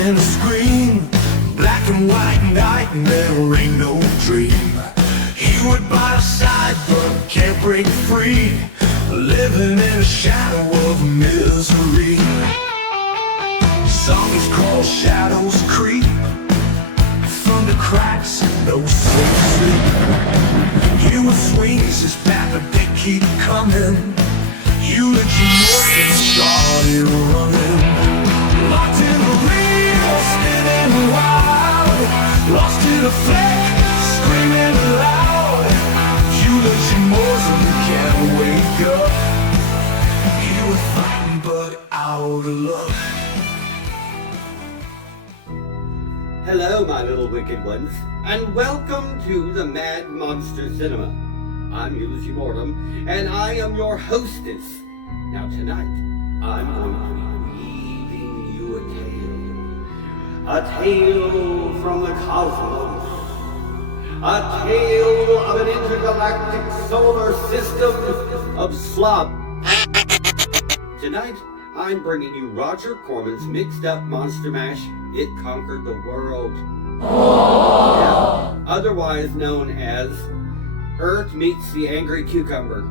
in a screen, black and white night, and there ain't no dream. He would by our side but can't break free, living in a shadow of misery. Zombies crawl, shadows creep, thunder cracks and no safe sleep. Human swings his bat but they keep coming. Eulogy Morgan started running. Locked in the real, spinning wild, lost in a fleck, screaming loud. Eulogy Morgan can't wake up. He was fighting but out of luck. Hello, my little wicked ones, and welcome to the Mad Monster Cinema. I'm Eulogy Mortem, and I am your hostess. Now tonight, I'm going to be weaving you a tale from the cosmos, a tale of an intergalactic solar system of slop. Tonight, I'm bringing you Roger Corman's mixed up monster mash, It Conquered the World. Now, otherwise known as Earth Meets the Angry Cucumber.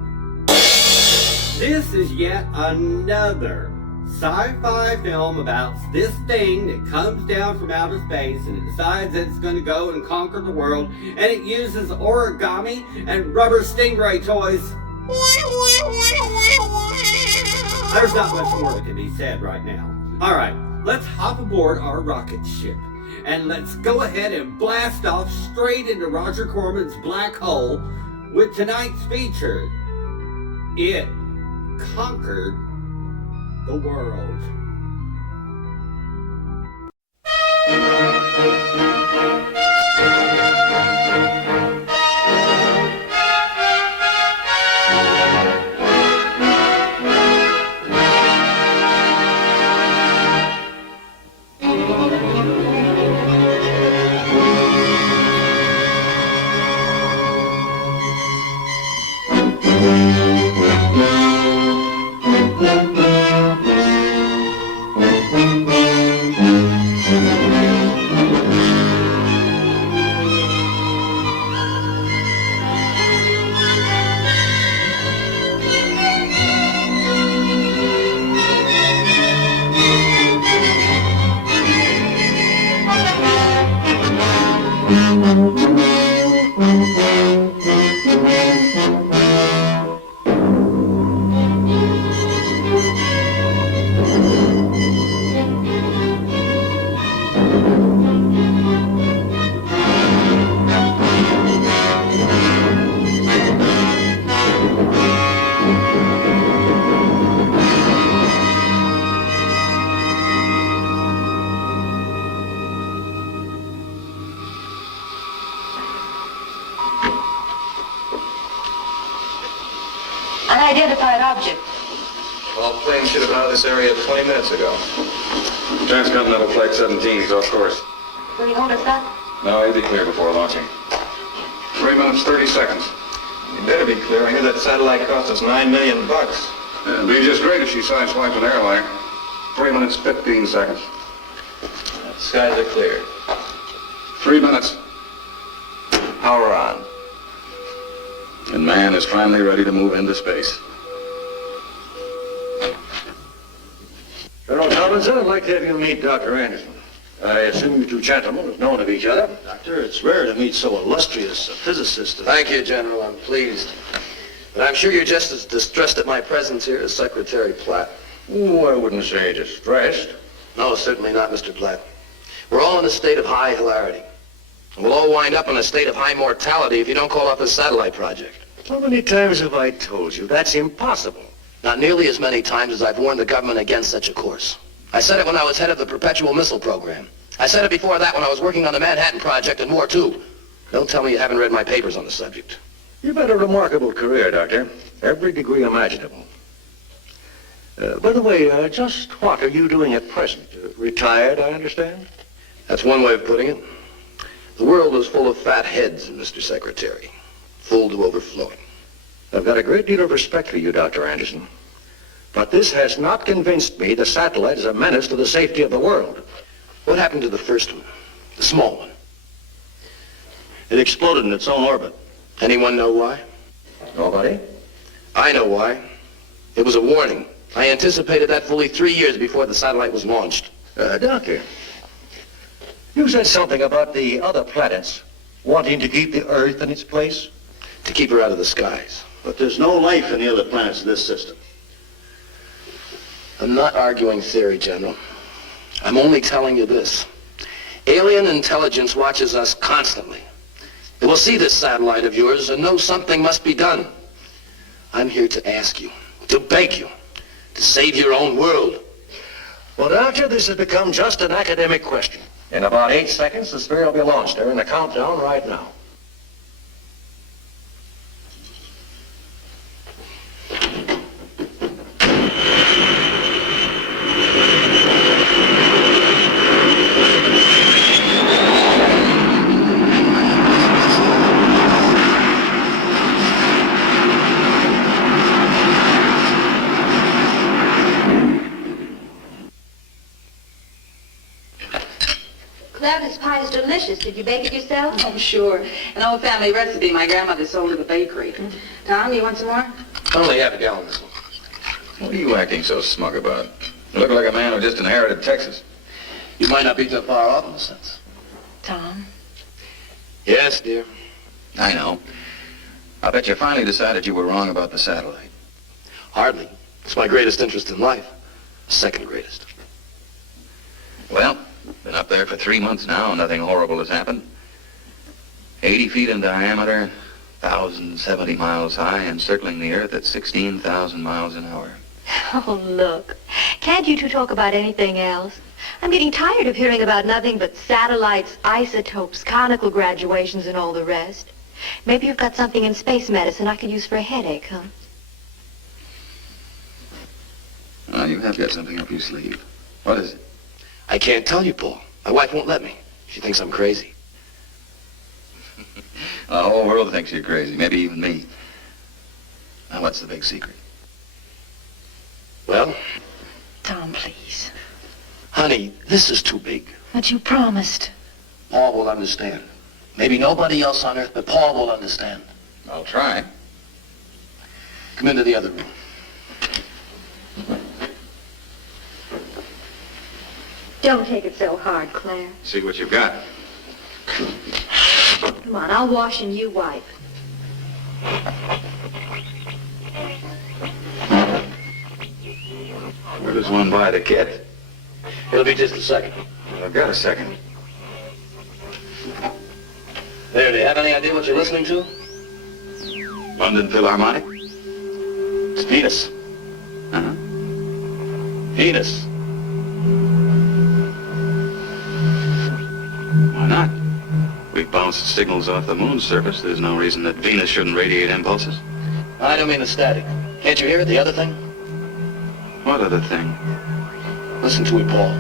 This is yet another sci-fi film about this thing that comes down from outer space and it decides that it's going to go and conquer the world, and it uses origami and rubber stingray toys. There's not much more that can be said right now. Alright, let's hop aboard our rocket ship and let's go ahead and blast off straight into Roger Corman's black hole with tonight's feature, It Conquered the World. Unidentified object. All planes should have been out of this area 20 minutes ago. Transcontinental Flight 17 is off course. Will you hold us up? No, he'll be clear before launching. 3 minutes, 30 seconds. You better be clear. I hear that satellite cost us $9 million. It'd be just great if she sideswiped an airliner. 3 minutes, 15 seconds. Skies are clear. 3 minutes. Power on. And man is finally ready to move into space. Colonel Tomlinson, I'd like to have you meet Dr. Anderson. I assume you two gentlemen have known of each other. Doctor, it's rare to meet so illustrious a physicist. Thank you, General. I'm pleased. But I'm sure you're just as distressed at my presence here as Secretary Platt. Oh, I wouldn't say distressed. No, certainly not, Mr. Platt. We're all in a state of high hilarity. And we'll all wind up in a state of high mortality if you don't call off this satellite project. How many times have I told you that's impossible? Not nearly as many times as I've warned the government against such a course. I said it when I was head of the perpetual missile program. I said it before that when I was working on the Manhattan Project and more too. Don't tell me you haven't read my papers on the subject. You've had a remarkable career, Doctor. Every degree imaginable. By the way, just what are you doing at present? Retired, I understand? That's one way of putting it. The world is full of fat heads, Mr. Secretary. Full to overflowing. I've got a great deal of respect for you, Dr. Anderson. But this has not convinced me the satellite is a menace to the safety of the world. What happened to the first one? The small one? It exploded in its own orbit. Anyone know why? Nobody? I know why. It was a warning. I anticipated that fully 3 years before the satellite was launched. Doctor, you said something about the other planets wanting to keep the Earth in its place. To keep her out of the skies. But there's no life in the other planets in this system. I'm not arguing theory, General. I'm only telling you this. Alien intelligence watches us constantly. It will see this satellite of yours and know something must be done. I'm here to ask you, to beg you, to save your own world. Well, Doctor, this has become just an academic question. In about 8 seconds, the Sphere will be launched. They're in the countdown right now. Clem, this pie is delicious. Did you bake it yourself? Oh, sure. An old family recipe my grandmother sold at the bakery. Tom, you want some more? Only half a gallon this one. What are you acting so smug about? You look like a man who just inherited Texas. You might not be too far off in a sense. Tom? Yes, dear. I know. I bet you finally decided you were wrong about the satellite. Hardly. It's my greatest interest in life. Second greatest. Well, been up there for 3 months now, and nothing horrible has happened. 80 feet in diameter, 1,070 miles high, and circling the Earth at 16,000 miles an hour. Oh, look. Can't you two talk about anything else? I'm getting tired of hearing about nothing but satellites, isotopes, conical graduations, and all the rest. Maybe you've got something in space medicine I could use for a headache, huh? Well, you have got something up your sleeve. What is it? I can't tell you, Paul. My wife won't let me. She thinks I'm crazy. The whole world thinks you're crazy, maybe even me. Now, what's the big secret? Well, Tom, please. honey, this is too big. But you promised. Paul will understand. Maybe nobody else on Earth, but Paul will understand. I'll try. Come into the other room. Don't take it so hard, Claire. See what you've got. Come on, I'll wash and you wipe. Where does one buy the kit? It'll be just a second. I've got a second. There, do you have any idea what you're listening to? London Philharmonic? It's Venus. Uh-huh. Venus. Why not? We bounced signals off the moon's surface. There's no reason that Venus shouldn't radiate impulses. I don't mean the static. Can't you hear it, the other thing? What other thing? Listen to it, Paul.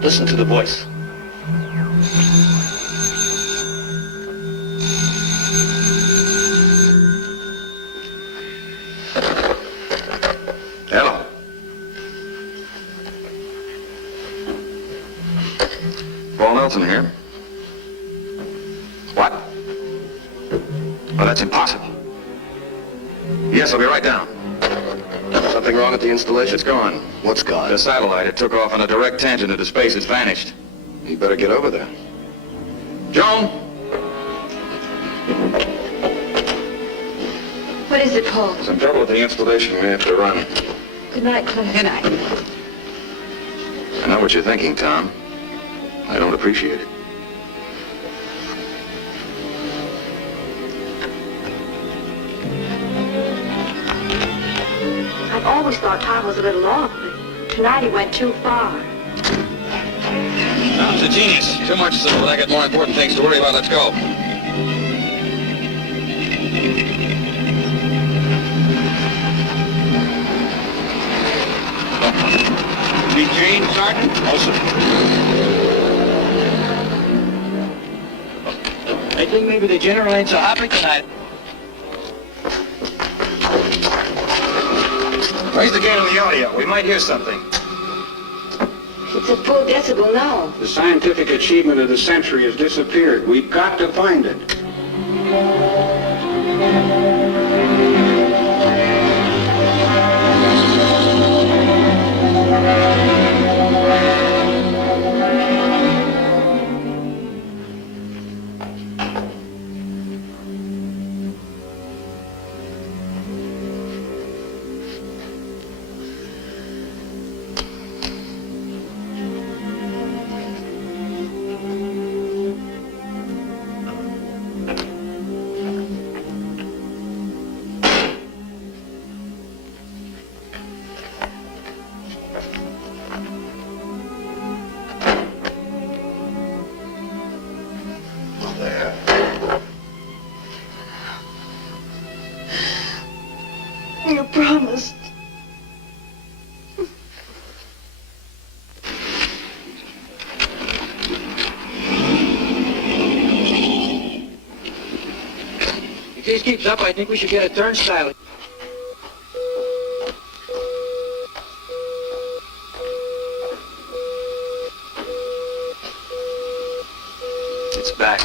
Listen to the voice. Hello. Paul Nelson here. What? Well, that's impossible. Yes, I'll be right down. Something wrong at the installation? It's gone. What's gone? The satellite, it took off on a direct tangent into space. It's vanished. You better get over there. Joan! What is it, Paul? Some trouble with the installation. We have to run. Good night, Claire. Good night. I know what you're thinking, Tom. I don't appreciate it. I've always thought Tom was a little off, but tonight he went too far. Tom's a genius. Too much so that I got more important things to worry about. Let's go. Need change, Sergeant? No, sir. I think maybe the general ain't so happy tonight. Raise the gain on the audio. We might hear something. It's at full decibel now. The scientific achievement of the century has disappeared. We've got to find it. You promised. If this keeps up, I think we should get a turnstile. It's back.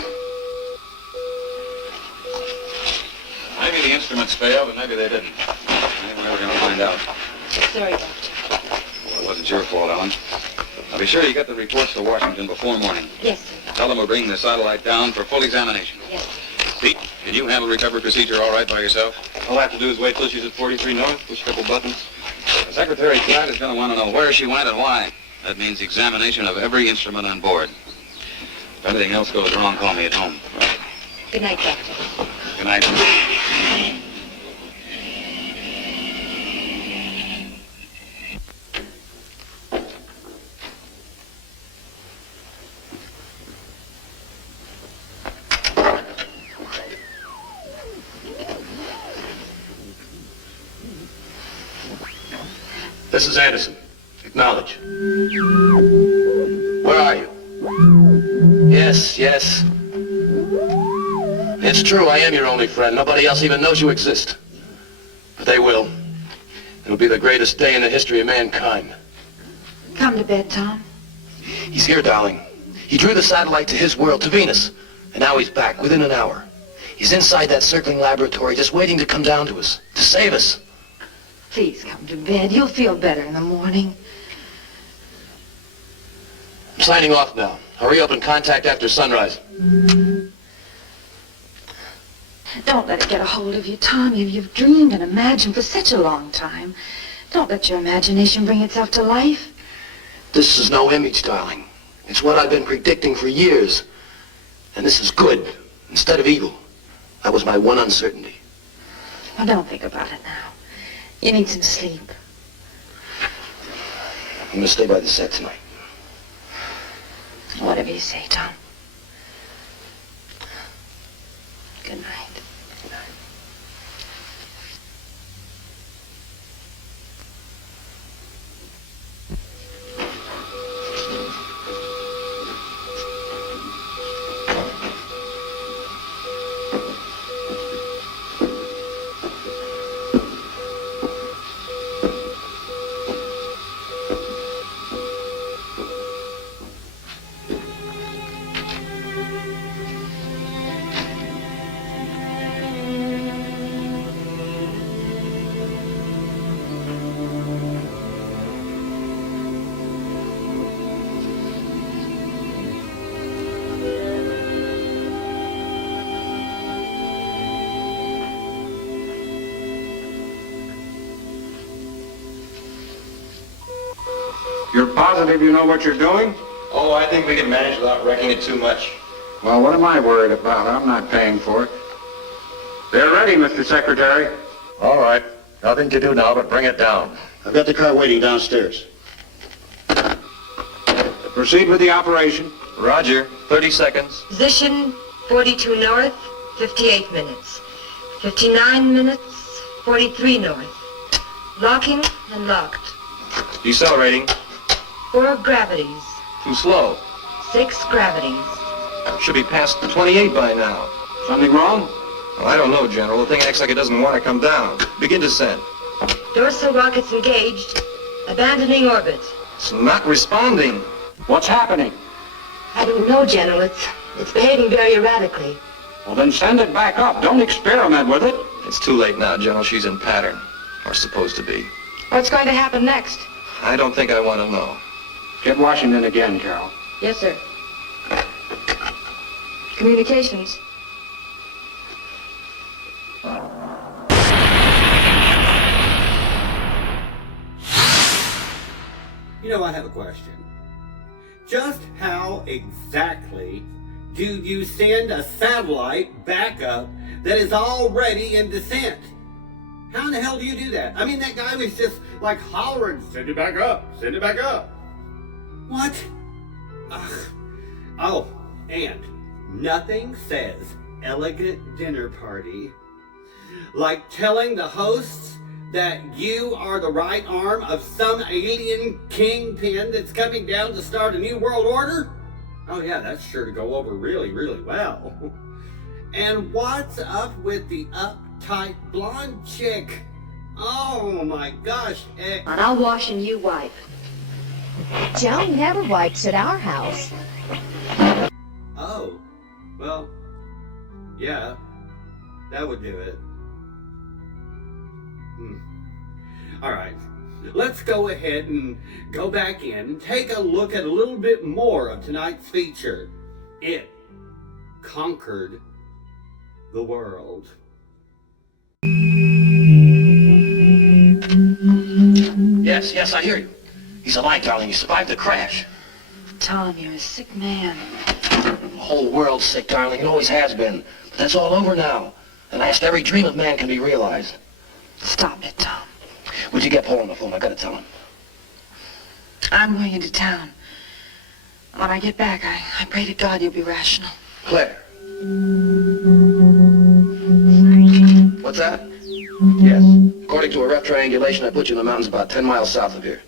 Maybe the instruments failed, but maybe they didn't. Maybe we're never going to find out. Sorry, Doctor. Well, it wasn't your fault, Ellen. Now be sure you get the reports to Washington before morning. Yes, sir. Tell them we're bringing the satellite down for full examination. Yes, sir. Pete, can you handle recovery procedure all right by yourself? All I have to do is wait till she's at 43 north, push a couple buttons. Secretary Pratt is going to want to know where she went and why. That means examination of every instrument on board. If anything else goes wrong, call me at home. Good night, Doctor. Good night. This is Anderson. Acknowledge. Where are you? Yes, yes. It's true, I am your only friend. Nobody else even knows you exist. But they will. It'll be the greatest day in the history of mankind. Come to bed, Tom. He's here, darling. He drew the satellite to his world, to Venus. And now he's back, within an hour. He's inside that circling laboratory, just waiting to come down to us, to save us. Please come to bed. You'll feel better in the morning. I'm signing off now. Hurry up and contact after sunrise. Don't let it get a hold of you, Tom. You've dreamed and imagined for such a long time. Don't let your imagination bring itself to life. This is no image, darling. It's what I've been predicting for years. And this is good instead of evil. That was my one uncertainty. Well, don't think about it now. You need some sleep. I'm gonna stay by the set tonight. Whatever you say, Tom. Good night. You're positive you know what you're doing? Oh, I think we can manage without wrecking it too much. Well, what am I worried about? I'm not paying for it. They're ready, Mr. Secretary. All right. Nothing to do now but bring it down. I've got the car waiting downstairs. Proceed with the operation. Roger. 30 seconds. Position 42 north, 58 minutes. 59 minutes, 43 north. Locking and locked. Decelerating. 4 gravities. Too slow. 6 gravities. Should be past 28 by now. Something wrong? Well, I don't know, General. The thing acts like it doesn't want to come down. Begin descent. Dorsal rockets engaged. Abandoning orbit. It's not responding. What's happening? I don't know, General. It's behaving very erratically. Well, then send it back up. Don't experiment with it. It's too late now, General. She's in pattern. Or supposed to be. What's going to happen next? I don't think I want to know. Get Washington again, Carol. Yes, sir. Communications. You know, I have a question. Just how exactly do you send a satellite back up that is already in descent? How in the hell do you do that? I mean, that guy was just like hollering, send it back up, send it back up. What? Ugh. Oh, and nothing says elegant dinner party like telling the hosts that you are the right arm of some alien kingpin that's coming down to start a new world order? Oh yeah, that's sure to go over really, really well. And what's up with the uptight blonde chick? Oh my gosh. And I'll wash and you wipe. Joan never wipes at our house. Oh, well, yeah, that would do it. All right, let's go ahead and go back in and take a look at a little bit more of tonight's feature. It conquered the world. Yes, I hear you. He's alive, darling. He survived the crash. Tom, you're a sick man. The whole world's sick, darling. It always has been. But that's all over now. The last every dream of man can be realized. Stop it, Tom. Would you get Paul on the phone? I gotta tell him. I'm going into town. When I get back, I pray to God you'll be rational. Claire. What's that? Yes. According to a rough triangulation, I put you in the mountains about 10 miles south of here.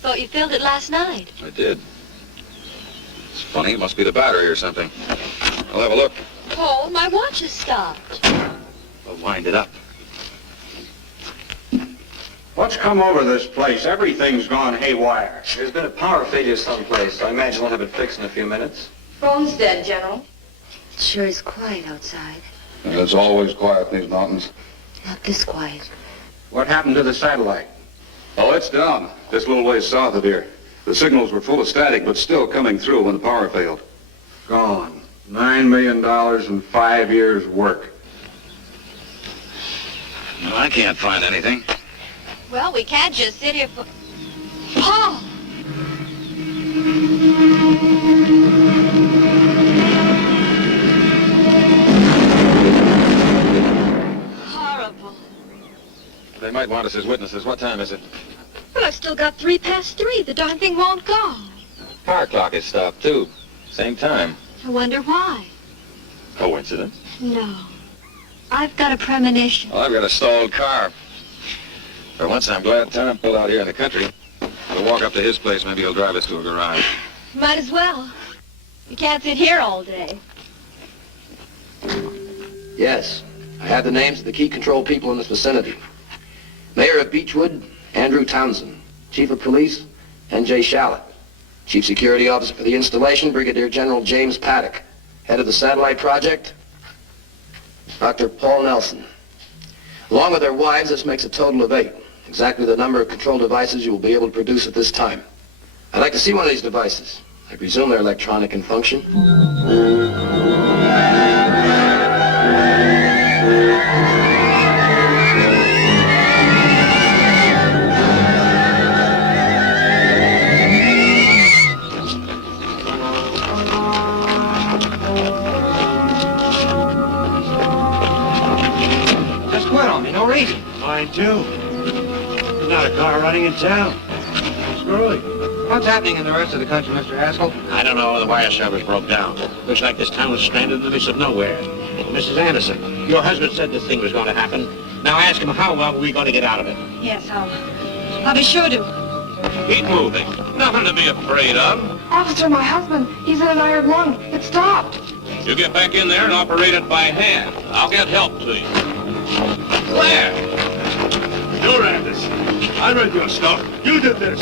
Thought you filled it last night. I did. It's funny, it must be the battery or something. I'll have a look. Paul, my watch has stopped. I'll wind it up. What's come over this place? Everything's gone haywire. There's been a power failure someplace. I imagine I'll have it fixed in a few minutes. Phone's dead, General. It sure is quiet outside. And it's always quiet in these mountains. Not this quiet. What happened to the satellite? Oh, it's down. This little ways south of here. The signals were full of static, but still coming through when the power failed. Gone. $9 million and 5 years' work. Well, I can't find anything. Well, we can't just sit here for... Paul! Horrible. They might want us as witnesses. What time is it? Well, I've still got 3:03. The darn thing won't go. Power clock is stopped, too. Same time. I wonder why. Coincidence? No. I've got a premonition. Well, I've got a stalled car. For once, I'm glad Tom pulled out here in the country. We'll walk up to his place. Maybe he'll drive us to a garage. Might as well. You can't sit here all day. Yes, I have the names of the key control people in this vicinity. Mayor of Beechwood, Andrew Townsend. Chief of Police, N.J. Shallot. Chief Security Officer for the installation, Brigadier General James Paddock. Head of the satellite project, Dr. Paul Nelson. Along with their wives, this makes a total of 8. Exactly the number of control devices you will be able to produce at this time. I'd like to see one of these devices. I presume they're electronic in function. Just quit on me, no reason. Mine too. There's not a car running in town. Screwy. What's happening in the rest of the country, Mr. Haskell? I don't know. The wire service broke down. Looks like this town was stranded in the midst of nowhere. Mrs. Anderson, your husband said this thing was going to happen. Now ask him how are we going to get out of it. Yes, I'll be sure to. Keep moving. Nothing to be afraid of. Officer, my husband, he's in an iron lung. It stopped. You get back in there and operate it by hand. I'll get help to you. Claire! You're Anderson. I read your stuff. You did this.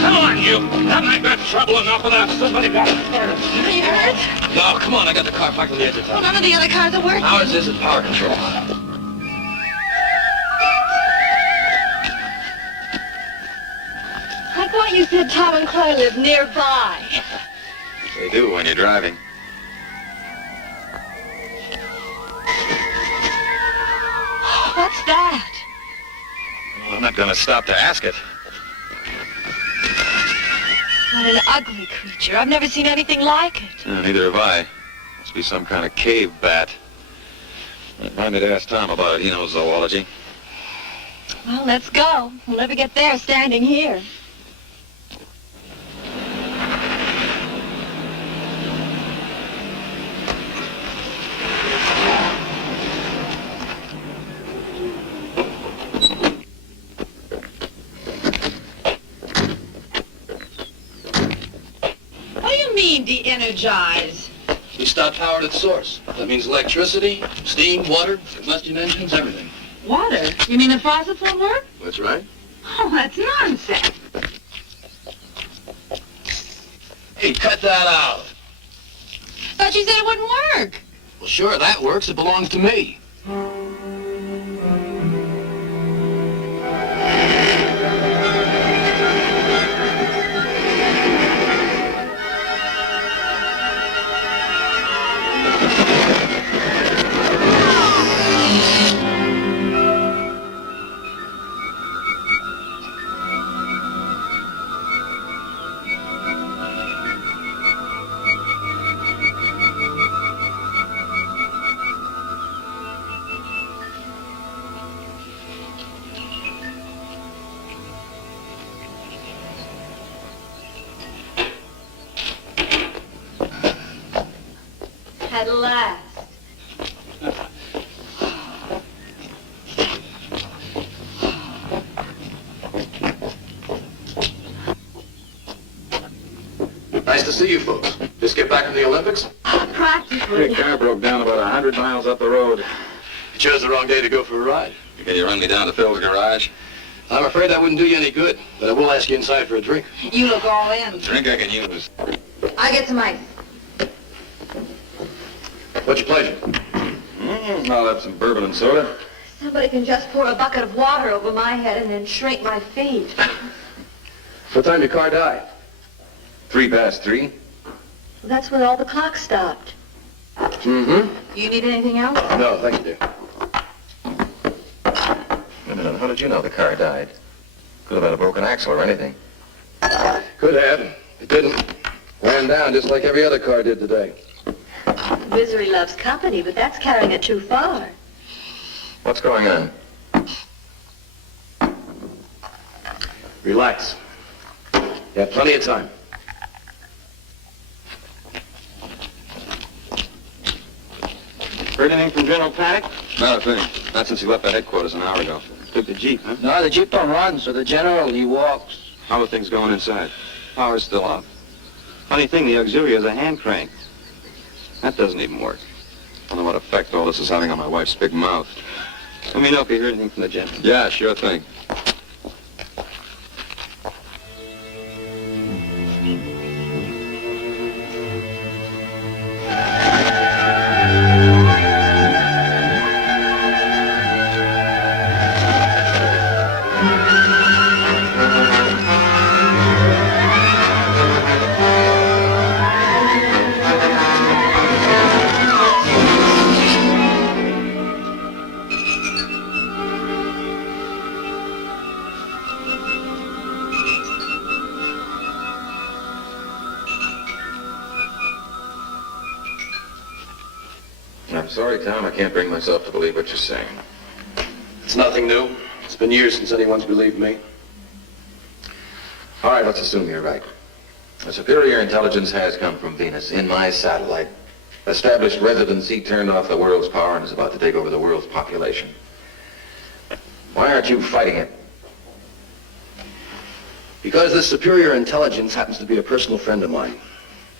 Come on, you! Haven't I got trouble enough without somebody got hurt? Are you hurt? No, come on, I got the car parked on the edge of town. Well, none of the other cars are working. Ours is at power control. I thought you said Tom and Claire live nearby. They do when you're driving. What's that? Well, I'm not going to stop to ask it. What an ugly creature. I've never seen anything like it. Neither have I. Must be some kind of cave bat. Remind me to ask Tom about it. He knows zoology. Well, let's go. We'll never get there standing here. De-energize. We stopped power at source. That means electricity, steam, water, combustion engines, everything. Water? You mean the faucets won't work? That's right. Oh, that's nonsense. Hey, cut that out. Thought you said it wouldn't work. Well, sure, that works. It belongs to me. At last. Nice to see you folks. Just get back from the Olympics? Practically. The car broke down about 100 miles up the road. You chose the wrong day to go for a ride. Can you run me down to Phil's garage? I'm afraid that wouldn't do you any good, but I will ask you inside for a drink. You look all in. Drink I can use. I'll get some ice. What's your pleasure? I'll have some bourbon and soda. Somebody can just pour a bucket of water over my head and then shrink my feet. What time did your car die? 3:03. That's when all the clocks stopped. Mm-hmm. You need anything else? No, thank you, dear. Wait a minute, how did you know the car died? Could have had a broken axle or anything. Could have. It didn't. Ran down just like every other car did today. Misery loves company, but that's carrying it too far. What's going on? Relax. You have plenty of time. Heard anything from General Paddock? Not a thing. Not since he left the headquarters an hour ago. Took the Jeep, huh? No, the Jeep don't run, so the general, he walks. How are things going inside? Power's still off. Funny thing, the auxiliary is a hand crank. That doesn't even work. I don't know what effect all this is having on my wife's big mouth. Let me know if you hear anything from the gentleman. Yeah, sure thing. I'm sorry, Tom. I can't bring myself to believe what you're saying. It's nothing new. It's been years since anyone's believed me. All right, let's assume you're right. A superior intelligence has come from Venus in my satellite, established residency, turned off the world's power, and is about to take over the world's population. Why aren't you fighting it? Because this superior intelligence happens to be a personal friend of mine.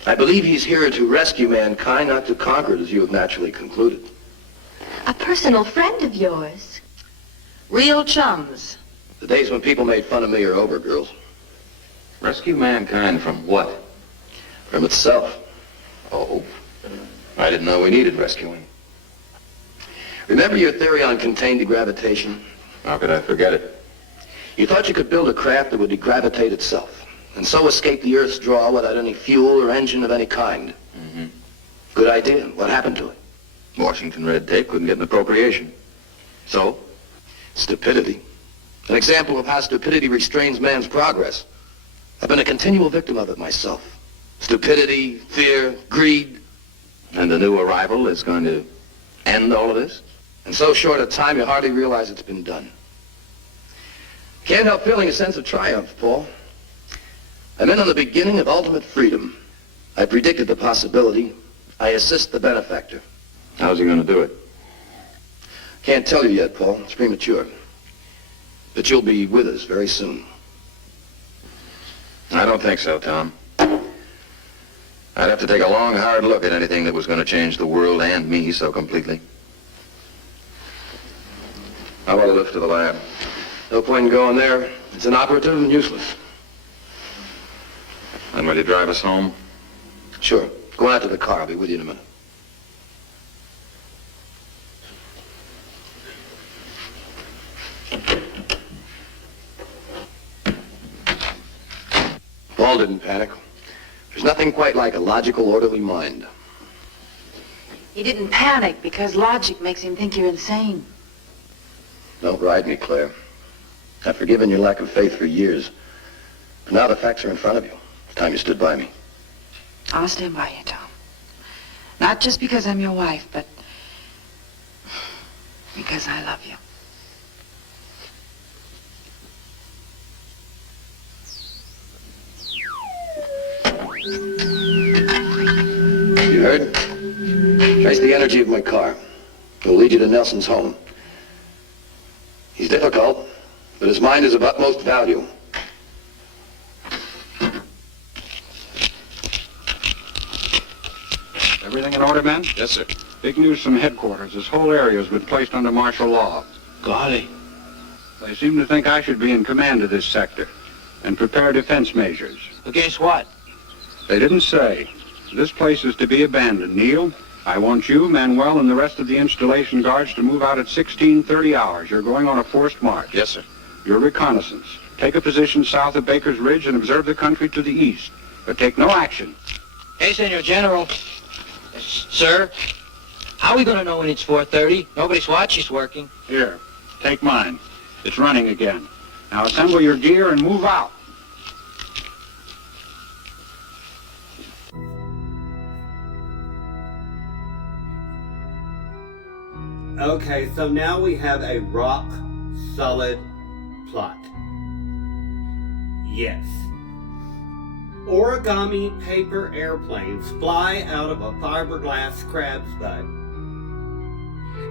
I believe he's here to rescue mankind, not to conquer it, as you have naturally concluded. A personal friend of yours? Real chums. The days when people made fun of me are over, girls. Rescue mankind from what? From itself. Oh, I didn't know we needed rescuing. Remember your theory on contained degravitation? How could I forget it? You thought you could build a craft that would degravitate itself, and so escape the Earth's draw without any fuel or engine of any kind. Mm-hmm. Good idea. What happened to it? Washington red tape couldn't get an appropriation. So? Stupidity. An example of how stupidity restrains man's progress. I've been a continual victim of it myself. Stupidity, fear, greed. And the new arrival is going to end all of this? In so short a time, you hardly realize it's been done. Can't help feeling a sense of triumph, Paul. I'm in on the beginning of ultimate freedom. I predicted the possibility. I assist the benefactor. How's he going to do it? Can't tell you yet, Paul. It's premature. But you'll be with us very soon. I don't think so, Tom. I'd have to take a long, hard look at anything that was going to change the world and me so completely. How about a lift to the lab? No point in going there. It's inoperative and useless. Then will you drive us home? Sure. Go out to the car. I'll be with you in a minute. Paul didn't panic. There's nothing quite like a logical, orderly mind. He didn't panic because logic makes him think you're insane. Don't ride me, Claire. I've forgiven your lack of faith for years. But now the facts are in front of you. It's time you stood by me. I'll stand by you, Tom. Not just because I'm your wife, but because I love you. You heard? Trace the energy of my car. It'll lead you to Nelson's home. He's difficult, but his mind is of utmost value. Everything in order, men? Yes, sir. Big news from headquarters. This whole area has been placed under martial law. Golly. They seem to think I should be in command of this sector and prepare defense measures. Against what? They didn't say. This place is to be abandoned. Neil, I want you, Manuel, and the rest of the installation guards to move out at 16:30 hours. You're going on a forced march. Yes, sir. Your reconnaissance. Take a position south of Baker's Ridge and observe the country to the east. But take no action. Hey, Senor General. Sir, how are we going to know when it's 4:30? Nobody's watch is working. Here, take mine. It's running again. Now assemble your gear and move out. Okay, so now we have a rock-solid plot. Yes. Origami paper airplanes fly out of a fiberglass crab's butt.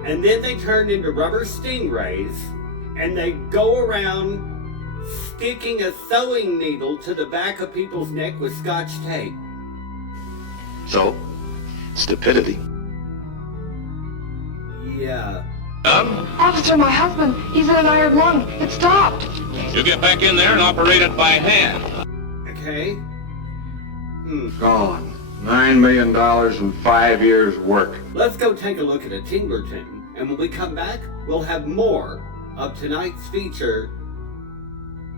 And then they turn into rubber stingrays, and they go around sticking a sewing needle to the back of people's neck with Scotch tape. So, stupidity. Yeah. Officer, my husband, he's in an iron lung. It stopped. You get back in there and operate it by hand. Okay. Gone. $9 million and 5 years' work. Let's go take a look at a tingler ting, and when we come back, we'll have more of tonight's feature,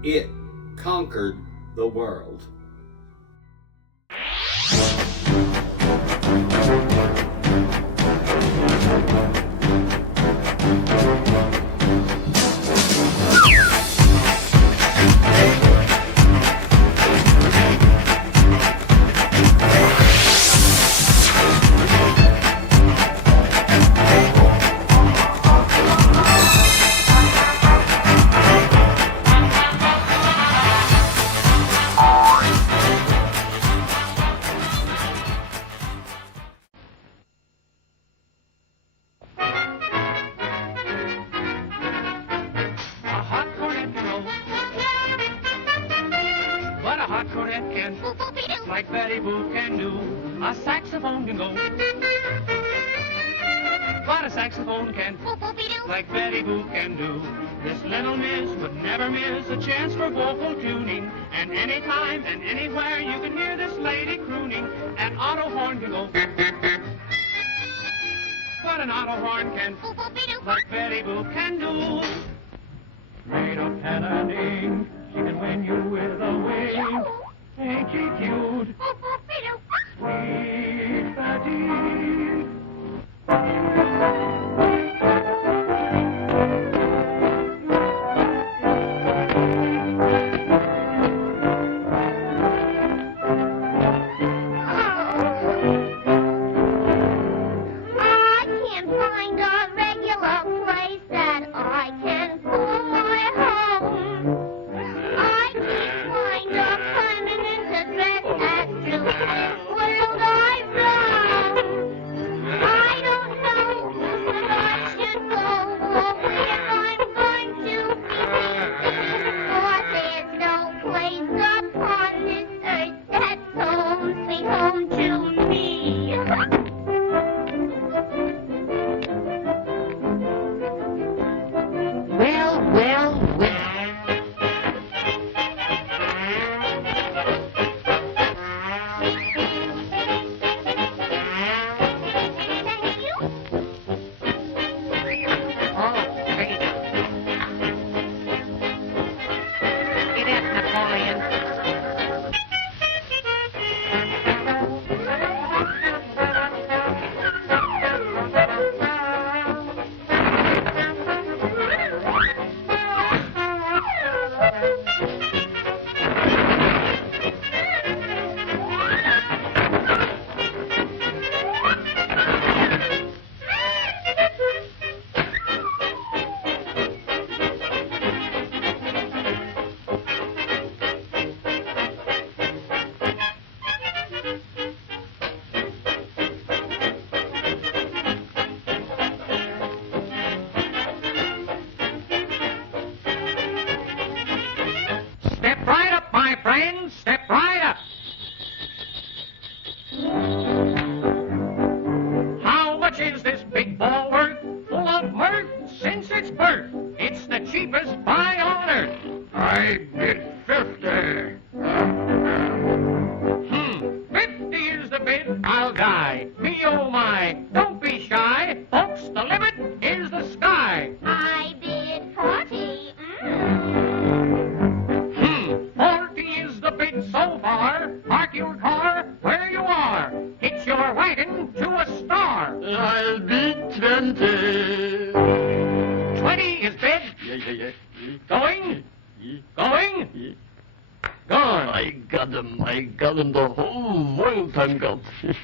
It Conquered the World. Like Betty Boop can do, a saxophone can go. But a saxophone can, like Betty Boop can do. This little miss would never miss a chance for vocal tuning. And anytime and anywhere you can hear this lady crooning. An auto horn can go. But an auto horn can, like Betty Boop can do. Made of pen and ink, she can win you with a wink. Ain't she cute? Sweet Betty.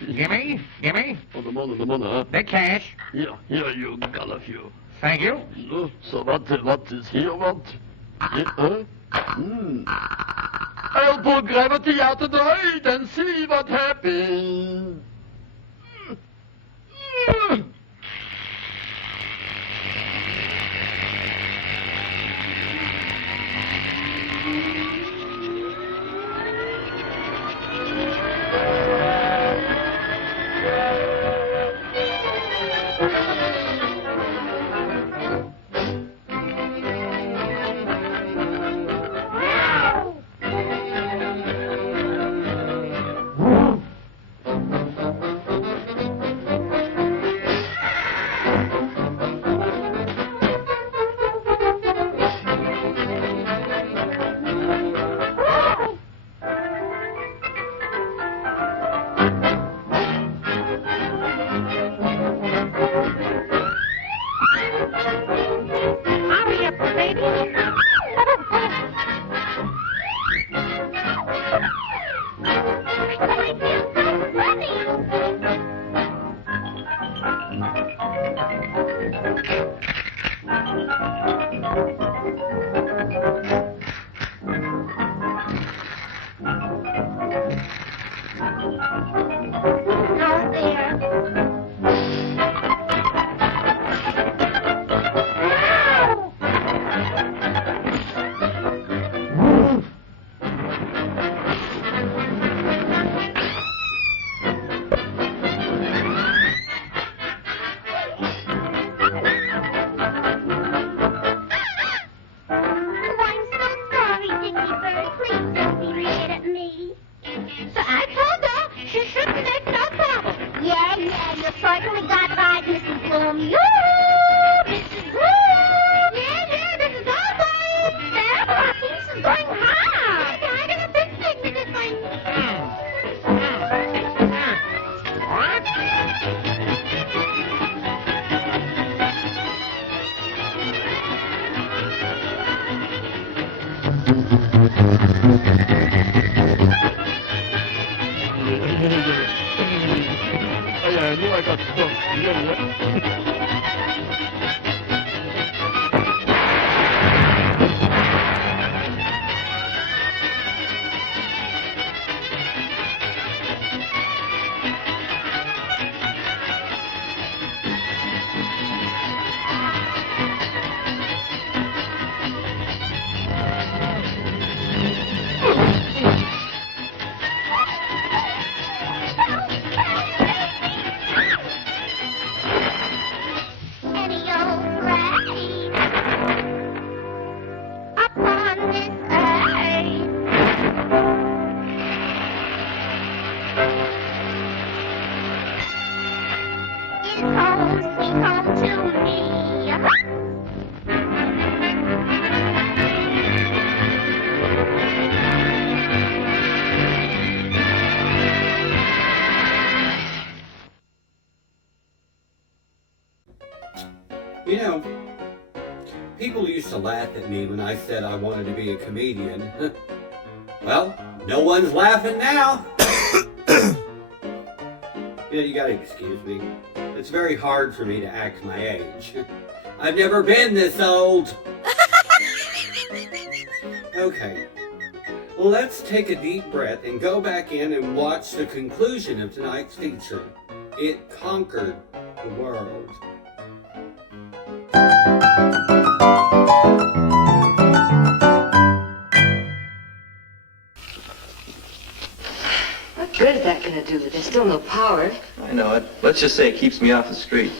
Gimme? The cash. Here, you got a few. Thank you. So what is here, what? I'll put gravity out of the light and see what happens. Mom. No! Mrs. Woo! Yeah, this is all going down. This is going hard. I'm having a picnic. This is going... I knew I got stuck. Any old rain upon this earth. It's home, sweet home to me. You know, people used to laugh at me when I said I wanted to be a comedian. Well, no one's laughing now. You gotta excuse me. It's very hard for me to act my age. I've never been this old. Okay. Well, let's take a deep breath and go back in and watch the conclusion of tonight's feature. It conquered the world. What good is that going to do? There's still no power. I know it. Let's just say it keeps me off the street.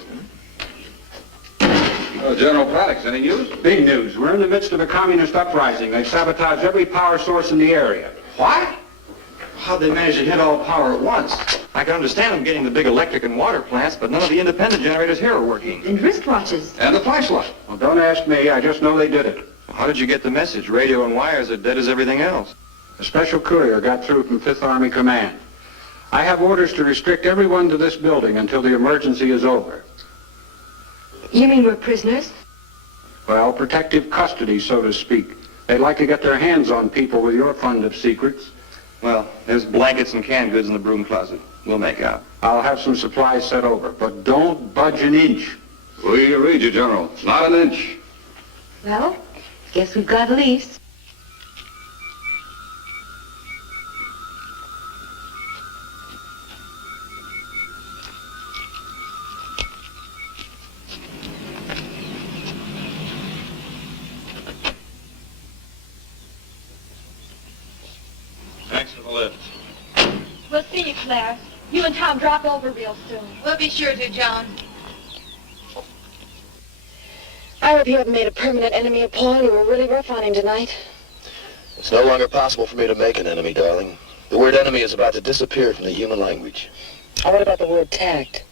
Oh, General Paddock, any news? Big news. We're in the midst of a communist uprising. They've sabotaged every power source in the area. What? How'd they manage to hit all power at once? I can understand them getting the big electric and water plants, but none of the independent generators here are working. And wristwatches. And the flashlight. Well, don't ask me. I just know they did it. How did you get the message? Radio and wires are dead as everything else. A special courier got through from 5th Army Command. I have orders to restrict everyone to this building until the emergency is over. You mean we're prisoners? Well, protective custody, so to speak. They'd like to get their hands on people with your fund of secrets. Well, there's blankets and canned goods in the broom closet. We'll make out. I'll have some supplies set over, but don't budge an inch. We read you, General. Not an inch. Well, guess we've got a lease. Thanks for the lift. We'll see you, Claire. You and Tom drop over real soon. We'll be sure to, Joan. I hope you haven't made a permanent enemy of Paul. You were really rough on him tonight. It's no longer possible for me to make an enemy, darling. The word enemy is about to disappear from the human language. Oh, what about the word tact?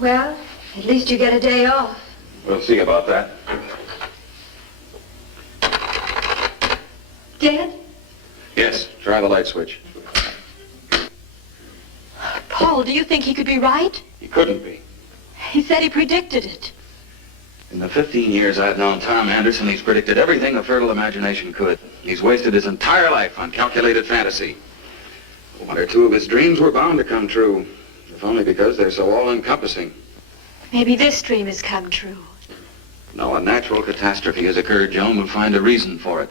Well, at least you get a day off. We'll see about that. Dead? Yes, try the light switch. Paul, do you think he could be right? He couldn't be. He said he predicted it. In the 15 years I've known Tom Anderson, he's predicted everything a fertile imagination could. He's wasted his entire life on calculated fantasy. One or two of his dreams were bound to come true, if only because they're so all-encompassing. Maybe this dream has come true. No, a natural catastrophe has occurred, Joan will find a reason for it.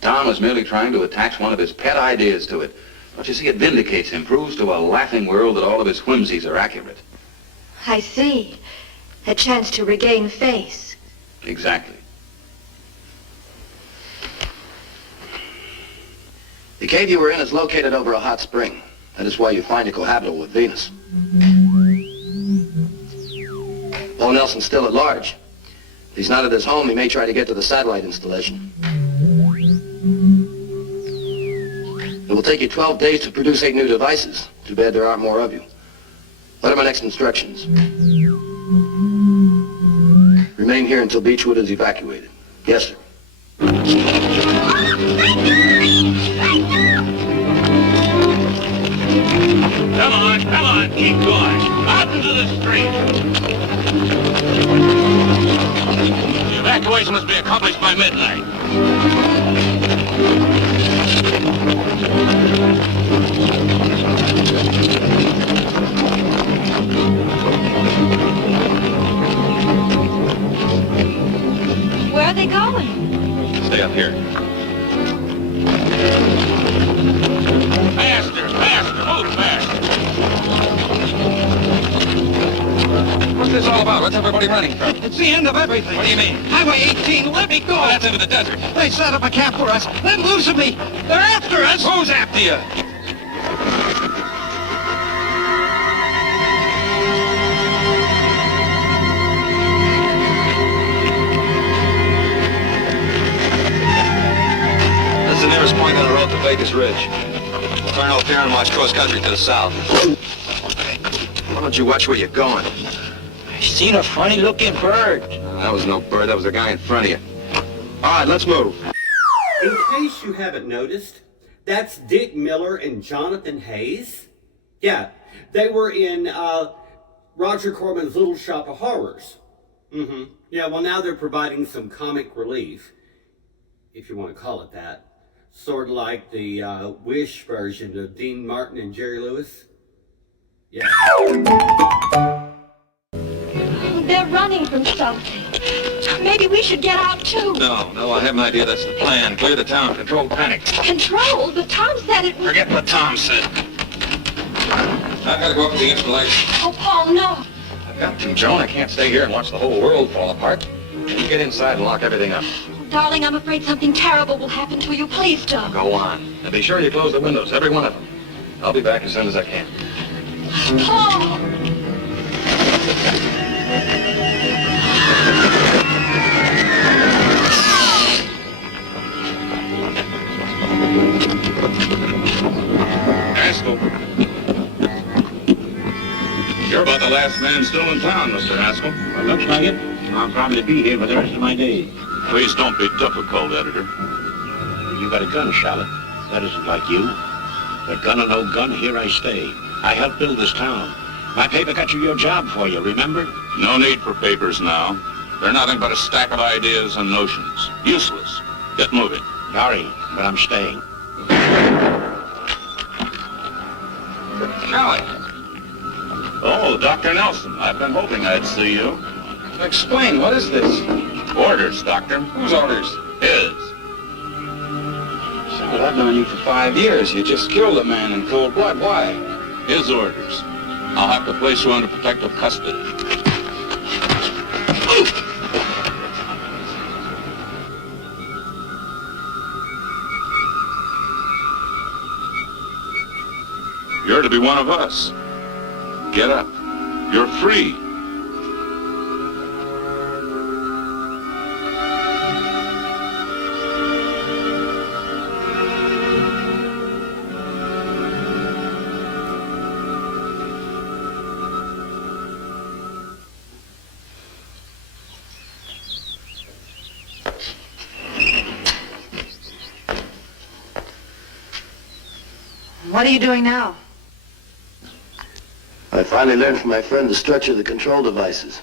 Tom was merely trying to attach one of his pet ideas to it. But you see, it vindicates him, proves to a laughing world that all of his whimsies are accurate. I see. A chance to regain face. Exactly. The cave you were in is located over a hot spring. That is why you find it cohabitable with Venus. Paul Nelson's still at large. If he's not at his home, he may try to get to the satellite installation. It will take you 12 days to produce 8 new devices. Too bad there aren't more of you. What are my next instructions? Remain here until Beechwood is evacuated. Yes, sir. Come on, keep going. Out into the street. The evacuation must be accomplished by midnight. Where are they going? Stay up here. Faster, move fast. What's this all about? What's everybody running from? It's the end of everything. What do you mean? Highway 18, let me go. Oh, that's into the desert. They set up a camp for us. Let loose of me. They're after us. Who's after you? This is the nearest point on the road to Vegas Ridge. We'll turn off here and watch cross country to the south. Why don't you watch where you're going? I seen a funny-looking bird. That was no bird. That was the guy in front of you. All right, let's move. In case you haven't noticed, that's Dick Miller and Jonathan Hayes. Yeah, they were in Roger Corman's Little Shop of Horrors. Yeah, well, now they're providing some comic relief, if you want to call it that. Sort of like the Wish version of Dean Martin and Jerry Lewis. Yeah. They're running from something. Maybe we should get out too. No, I have an idea. That's the plan. Clear the town. Control panic. Control? But Tom said it was... Forget what Tom said. I've got to go up to the installation. Oh, Paul, no. I've got to, Joan. I can't stay here and watch the whole world fall apart. You get inside and lock everything up. Oh, darling, I'm afraid something terrible will happen to you. Please don't. Go on. And be sure you close the windows, every one of them. I'll be back as soon as I can. Paul! Haskell. You're about the last man still in town, Mr. Haskell. Well, looks like it. I'll probably be here for the rest of my days. Please don't be difficult, editor. You got a gun, Charlotte. That isn't like you. But gun or no gun, here I stay. I helped build this town. My paper got you your job for you, remember? No need for papers now. They're nothing but a stack of ideas and notions. Useless. Get moving. Sorry, but I'm staying. Charlie. Oh, Dr. Nelson. I've been hoping I'd see you. Explain, what is this? Orders, Doctor. Whose orders? His. But I've known you for 5 years. You just killed a man in cold blood. Why? His orders. I'll have to place you under protective custody. You're to be one of us. Get up. You're free. What are you doing now? I finally learned from my friend the structure of the control devices.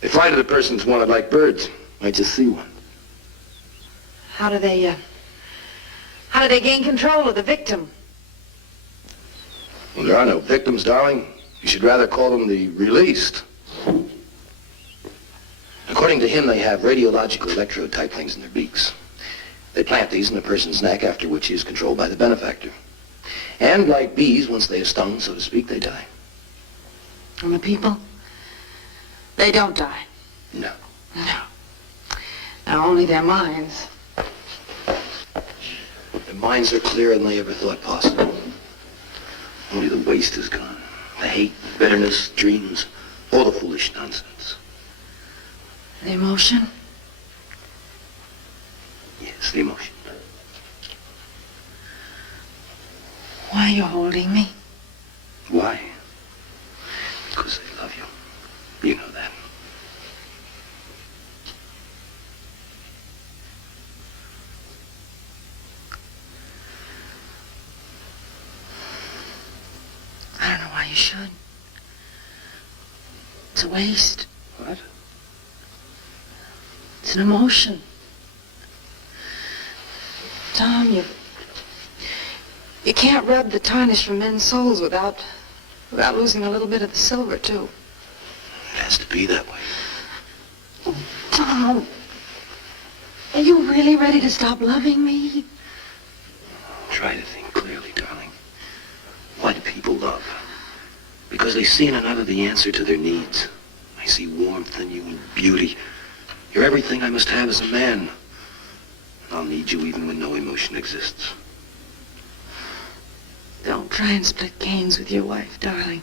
They fly to the persons wanted like birds. I just see one. How do they gain control of the victim? Well, there are no victims, darling. You should rather call them the released. According to him, they have radiological electrode type things in their beaks. They plant these in a person's neck, after which he is controlled by the benefactor. And like bees, once they are stung, so to speak, they die. And the people? They don't die. No. No. Now, only their minds. Their minds are clearer than they ever thought possible. Only the waste is gone. The hate, bitterness, dreams, all the foolish nonsense. The emotion? Yes, the emotion. why you're holding me? Why? Because I love you. You know that. I don't know why you should. It's a waste. What? It's an emotion. Tom, you can't rub the tarnish from men's souls without losing a little bit of the silver, too. It has to be that way. Tom, are you really ready to stop loving me? Try to think clearly, darling. Why do people love? Because they see in another the answer to their needs. I see warmth in you and beauty. You're everything I must have as a man. I'll need you even when no emotion exists. Don't try and split gains with your wife, darling.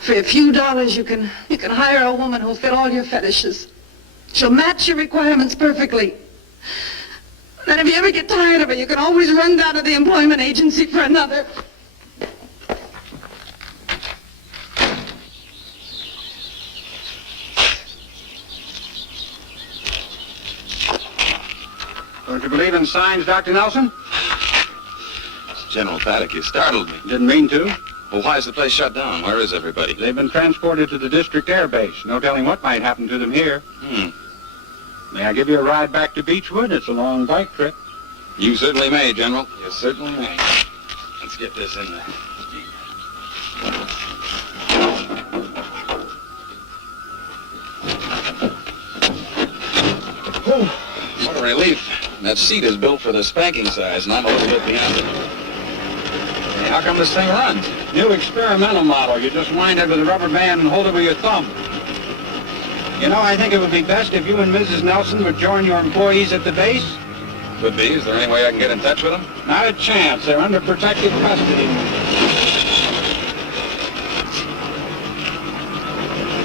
For a few dollars, you can hire a woman who'll fit all your fetishes. She'll match your requirements perfectly. Then if you ever get tired of her, you can always run down to the employment agency for another. Don't you believe in signs, Dr. Nelson? General Paddock, you startled me. Didn't mean to. Well, why is the place shut down? Where is everybody? They've been transported to the district air base. No telling what might happen to them here. May I give you a ride back to Beechwood? It's a long bike trip. You certainly may, General. You certainly may. Let's get this in there. What a relief. That seat is built for the spanking size, and I'm a little bit beyond it. Hey, how come this thing runs? New experimental model. You just wind it with a rubber band and hold it with your thumb. You know, I think it would be best if you and Mrs. Nelson would join your employees at the base. Could be. Is there any way I can get in touch with them? Not a chance. They're under protective custody.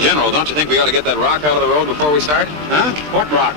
General, don't you think we ought to get that rock out of the road before we start? Huh? What rock?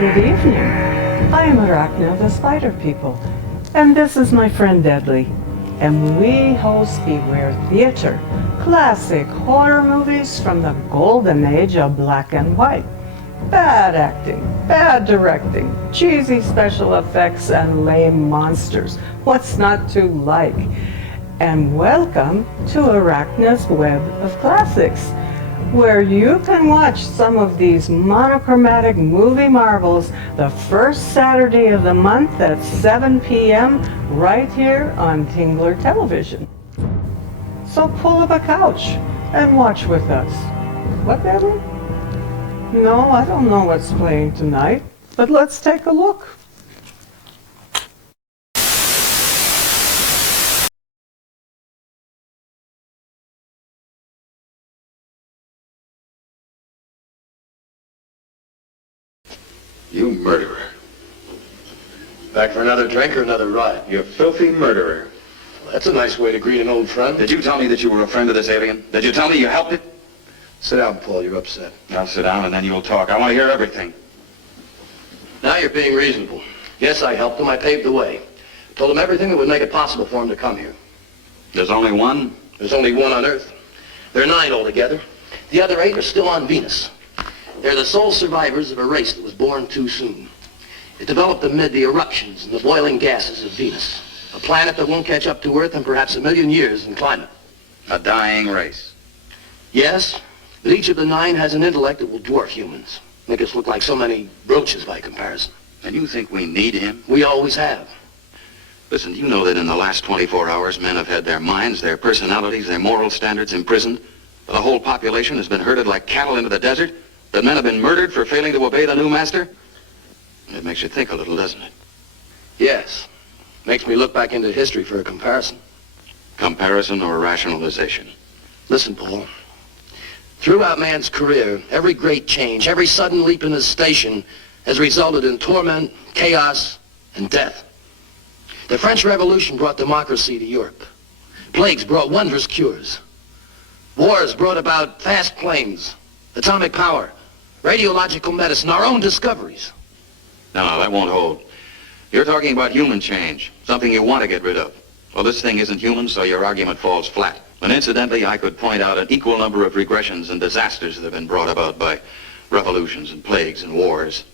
Good evening. I am Arachna, the Spider People, and this is my friend Deadly. And we host Beware Theater, classic horror movies from the golden age of black and white. Bad acting, bad directing, cheesy special effects, and lame monsters. What's not to like? And welcome to Arachna's Web of Classics, where you can watch some of these monochromatic movie marvels the first Saturday of the month at 7 p.m. right here on Tingler Television. So pull up a couch and watch with us. What, Debbie? No, I don't know what's playing tonight, but let's take a look. You murderer. Back for another drink or another ride? You filthy murderer. Well, that's a nice way to greet an old friend. Did you tell me that you were a friend of this alien? Did you tell me you helped it? Sit down, Paul. You're upset. I'll sit down and then you'll talk. I want to hear everything. Now you're being reasonable. Yes, I helped him. I paved the way. Told him everything that would make it possible for him to come here. There's only one? There's only one on Earth. There are 9 altogether. The other 8 are still on Venus. They're the sole survivors of a race that was born too soon. It developed amid the eruptions and the boiling gases of Venus, a planet that won't catch up to Earth in perhaps 1,000,000 years in climate. A dying race. Yes, but each of the 9 has an intellect that will dwarf humans, make us look like so many roaches by comparison. And you think we need him? We always have. Listen, do you know that in the last 24 hours, men have had their minds, their personalities, their moral standards imprisoned? The whole population has been herded like cattle into the desert? That men have been murdered for failing to obey the new master? It makes you think a little, doesn't it? Yes. Makes me look back into history for a comparison. Comparison or rationalization? Listen, Paul. Throughout man's career, every great change, every sudden leap in his station has resulted in torment, chaos, and death. The French Revolution brought democracy to Europe. Plagues brought wondrous cures. Wars brought about fast planes, atomic power, radiological medicine, our own discoveries. No, that won't hold. You're talking about human change, something you want to get rid of. Well, this thing isn't human, so your argument falls flat. And incidentally, I could point out an equal number of regressions and disasters that have been brought about by revolutions and plagues and wars.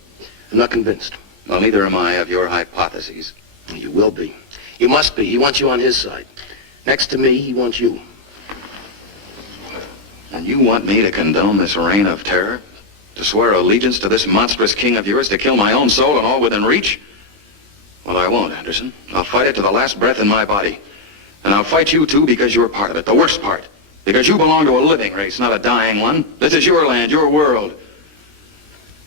I'm not convinced. Well, neither am I of your hypotheses. You will be. You must be. He wants you on his side. Next to me, he wants you. And you want me to condone this reign of terror? To swear allegiance to this monstrous king of yours, to kill my own soul and all within reach? Well, I won't, Anderson. I'll fight it to the last breath in my body. And I'll fight you, too, because you're part of it, the worst part. Because you belong to a living race, not a dying one. This is your land, your world.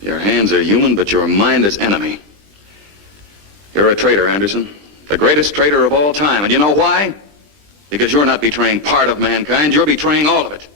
Your hands are human, but your mind is enemy. You're a traitor, Anderson. The greatest traitor of all time. And you know why? Because you're not betraying part of mankind, you're betraying all of it.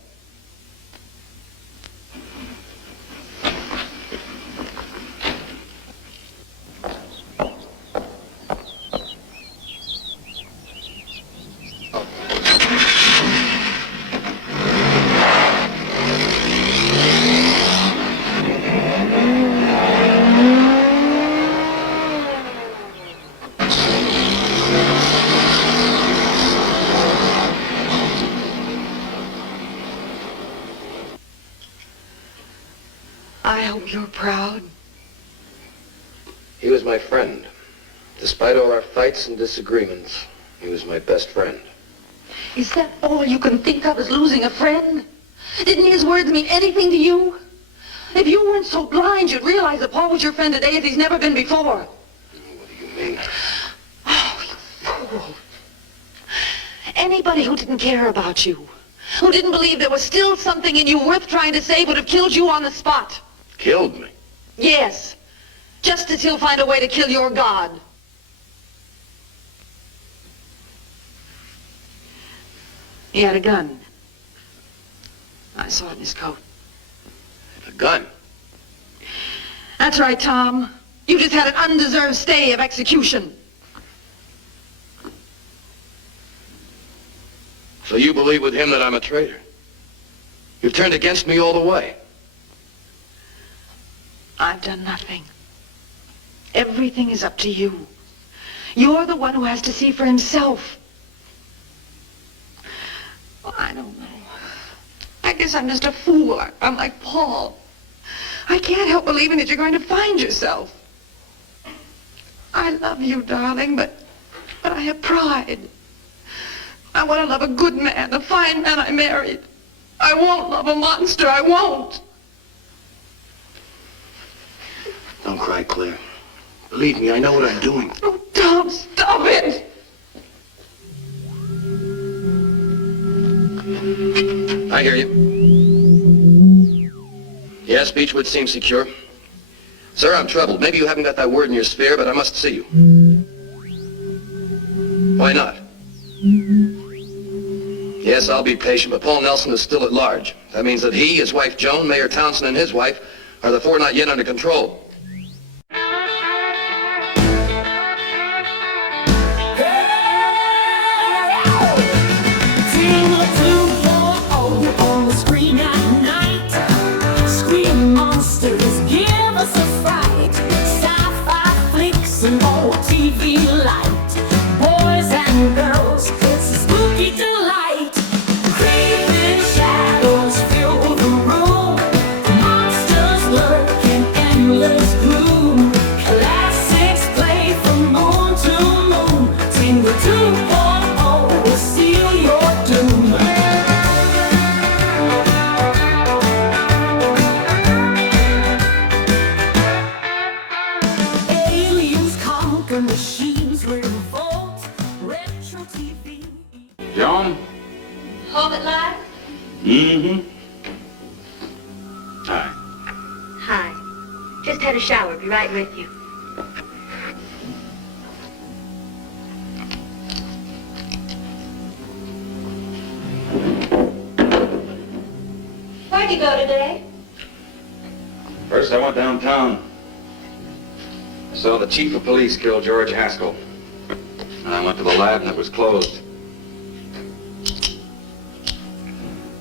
I hope you're proud. He was my friend. Despite all our fights and disagreements, he was my best friend. Is that all you can think of, is losing a friend? Didn't his words mean anything to you? If you weren't so blind, you'd realize that Paul was your friend today as he's never been before. What do you mean? Oh, you fool. Anybody who didn't care about you, who didn't believe there was still something in you worth trying to save, would have killed you on the spot. Killed me? Yes. Just as he'll find a way to kill your God. He had a gun. I saw it in his coat. A gun? That's right, Tom. You just had an undeserved stay of execution. So you believe with him that I'm a traitor? You've turned against me all the way. I've done nothing. Everything is up to you. You're the one who has to see for himself. Well, I don't know. I guess I'm just a fool. I'm like Paul. I can't help believing that you're going to find yourself. I love you, darling, but I have pride. I want to love a good man, a fine man I married. I won't love a monster. I won't. Don't cry, Claire. Believe me, I know what I'm doing. Oh, Tom, stop it! I hear you. Yes, Beechwood seems secure. Sir, I'm troubled. Maybe you haven't got that word in your sphere, but I must see you. Why not? Yes, I'll be patient, but Paul Nelson is still at large. That means that he, his wife Joan, Mayor Townsend, and his wife are the four not yet under control. Joan? Home at last? Mm-hmm. Hi. Hi. Just had a shower. Be right with you. Where'd you go today? First I went downtown. I saw the chief of police kill George Haskell. And I went to the lab and it was closed.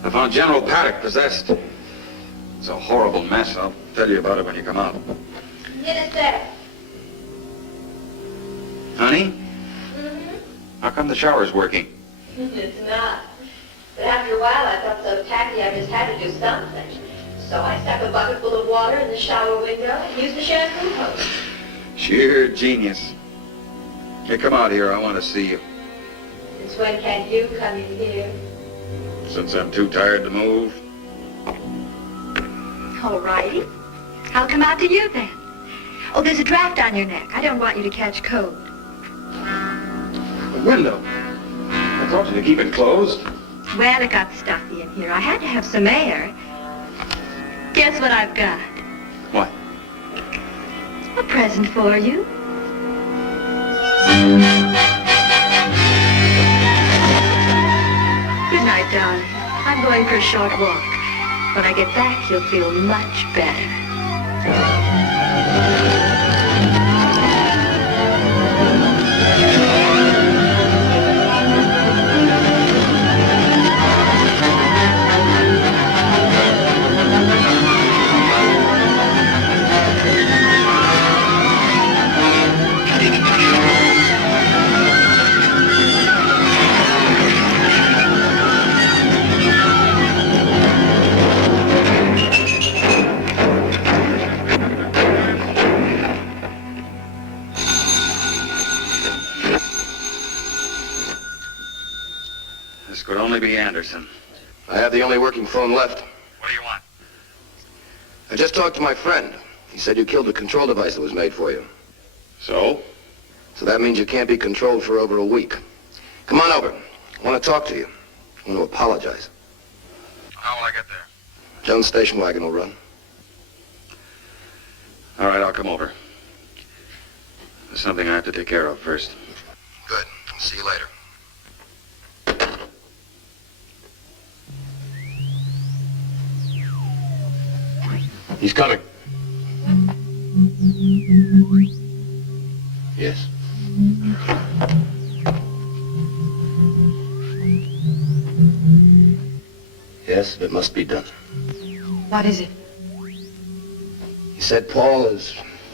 I found General Paddock possessed. It's a horrible mess. I'll tell you about it when you come out. Minister. Honey? How come the shower's working? It's not. But after a while, I felt so tacky I just had to do something. So I stuck a bucket full of water in the shower window and used the shampoo hose. Sheer genius. Hey, come out here. I want to see you. Since when can you come in here? Since I'm too tired to move. All righty. I'll come out to you then. Oh, there's a draft on your neck. I don't want you to catch cold. The window. I told you to keep it closed. Well, it got stuffy in here. I had to have some air. Guess what I've got? What? A present for you. Good night, darling. I'm going for a short walk. When I get back, you'll feel much better. This could only be Anderson. I have the only working phone left. What do you want? I just talked to my friend. He said you killed the control device that was made for you. So? So that means you can't be controlled for over a week. Come on over. I want to talk to you. I want to apologize. How will I get there? Jones station wagon will run. All right, I'll come over. There's something I have to take care of first. Good. I'll see you later. He's coming. Yes. Yes, it must be done. What is it? He said Paul is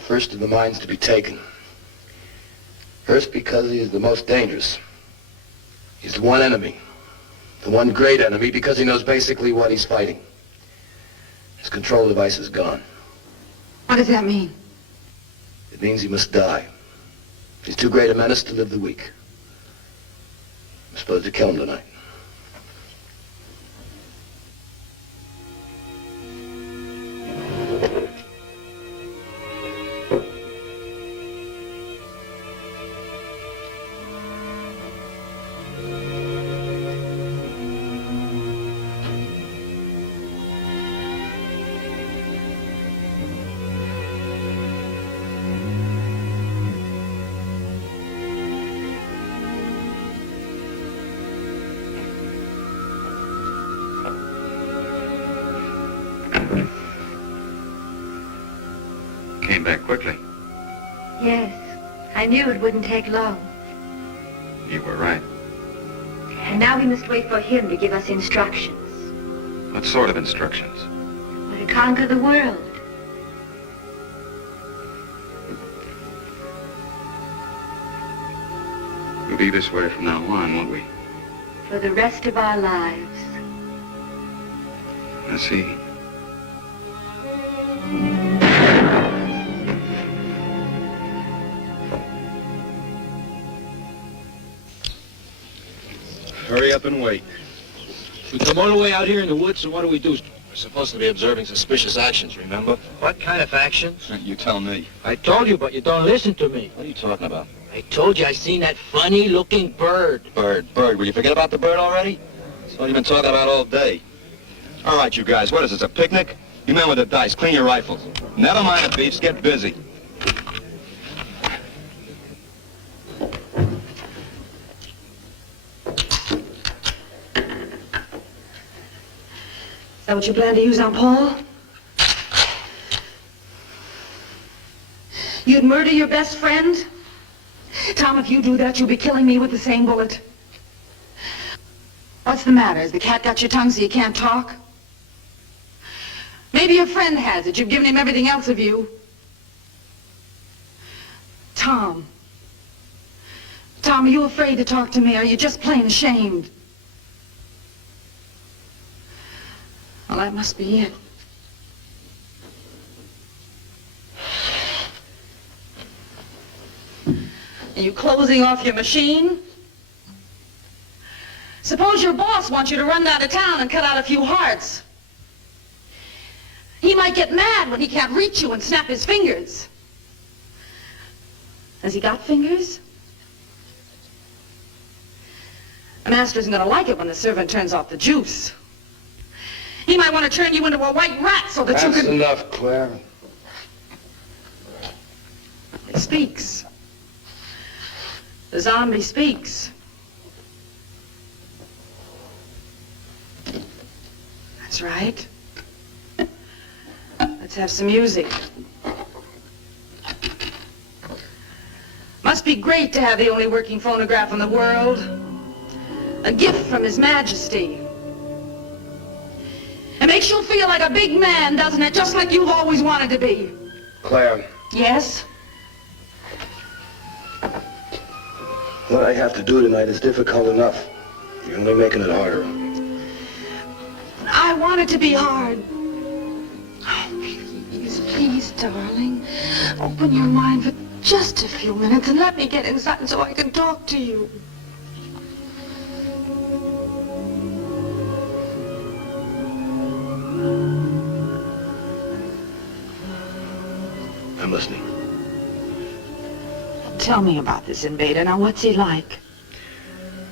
First of the mines to be taken. First because he is the most dangerous. He's the one enemy. The one great enemy because he knows basically what he's fighting. His control device is gone. What does that mean? It means he must die. He's too great a menace to live the weak. I'm supposed to kill him tonight. Came back quickly. Yes, I knew it wouldn't take long. You were right. And now we must wait for him to give us instructions. What sort of instructions? How to conquer the world. We'll be this way from now on, won't we? For the rest of our lives. I see. Hurry up and wait. We come all the way out here in the woods, so what do we do? We're supposed to be observing suspicious actions, remember? What kind of actions? You tell me. I told you, but you don't listen to me. What are you talking about? I told you I seen that funny-looking bird. Bird. Will you forget about the bird already? That's what you've been talking about all day. All right, you guys, what is this, a picnic? You men with the dice, clean your rifles. Never mind the beefs, get busy. Is that what you plan to use on Paul? You'd murder your best friend? Tom, if you do that, you'll be killing me with the same bullet. What's the matter? Has the cat got your tongue so you can't talk? Maybe your friend has it. You've given him everything else of you. Tom. Tom, are you afraid to talk to me? Or are you just plain ashamed? Well, that must be it. Are you closing off your machine? Suppose your boss wants you to run down to town and cut out a few hearts. He might get mad when he can't reach you and snap his fingers. Has he got fingers? The master isn't going to like it when the servant turns off the juice. He might want to turn you into a white rat so that you can... That's enough, Claire. It speaks. The zombie speaks. That's right. Let's have some music. Must be great to have the only working phonograph in the world. A gift from His Majesty. It makes you feel like a big man, doesn't it? Just like you've always wanted to be. Claire, Yes? what I have to do tonight is difficult enough. You're only making it harder. I want it to be hard. Oh, please, darling. Open your mind for just a few minutes and let me get inside so I can talk to you. I'm listening. Tell me about this invader. Now, what's he like?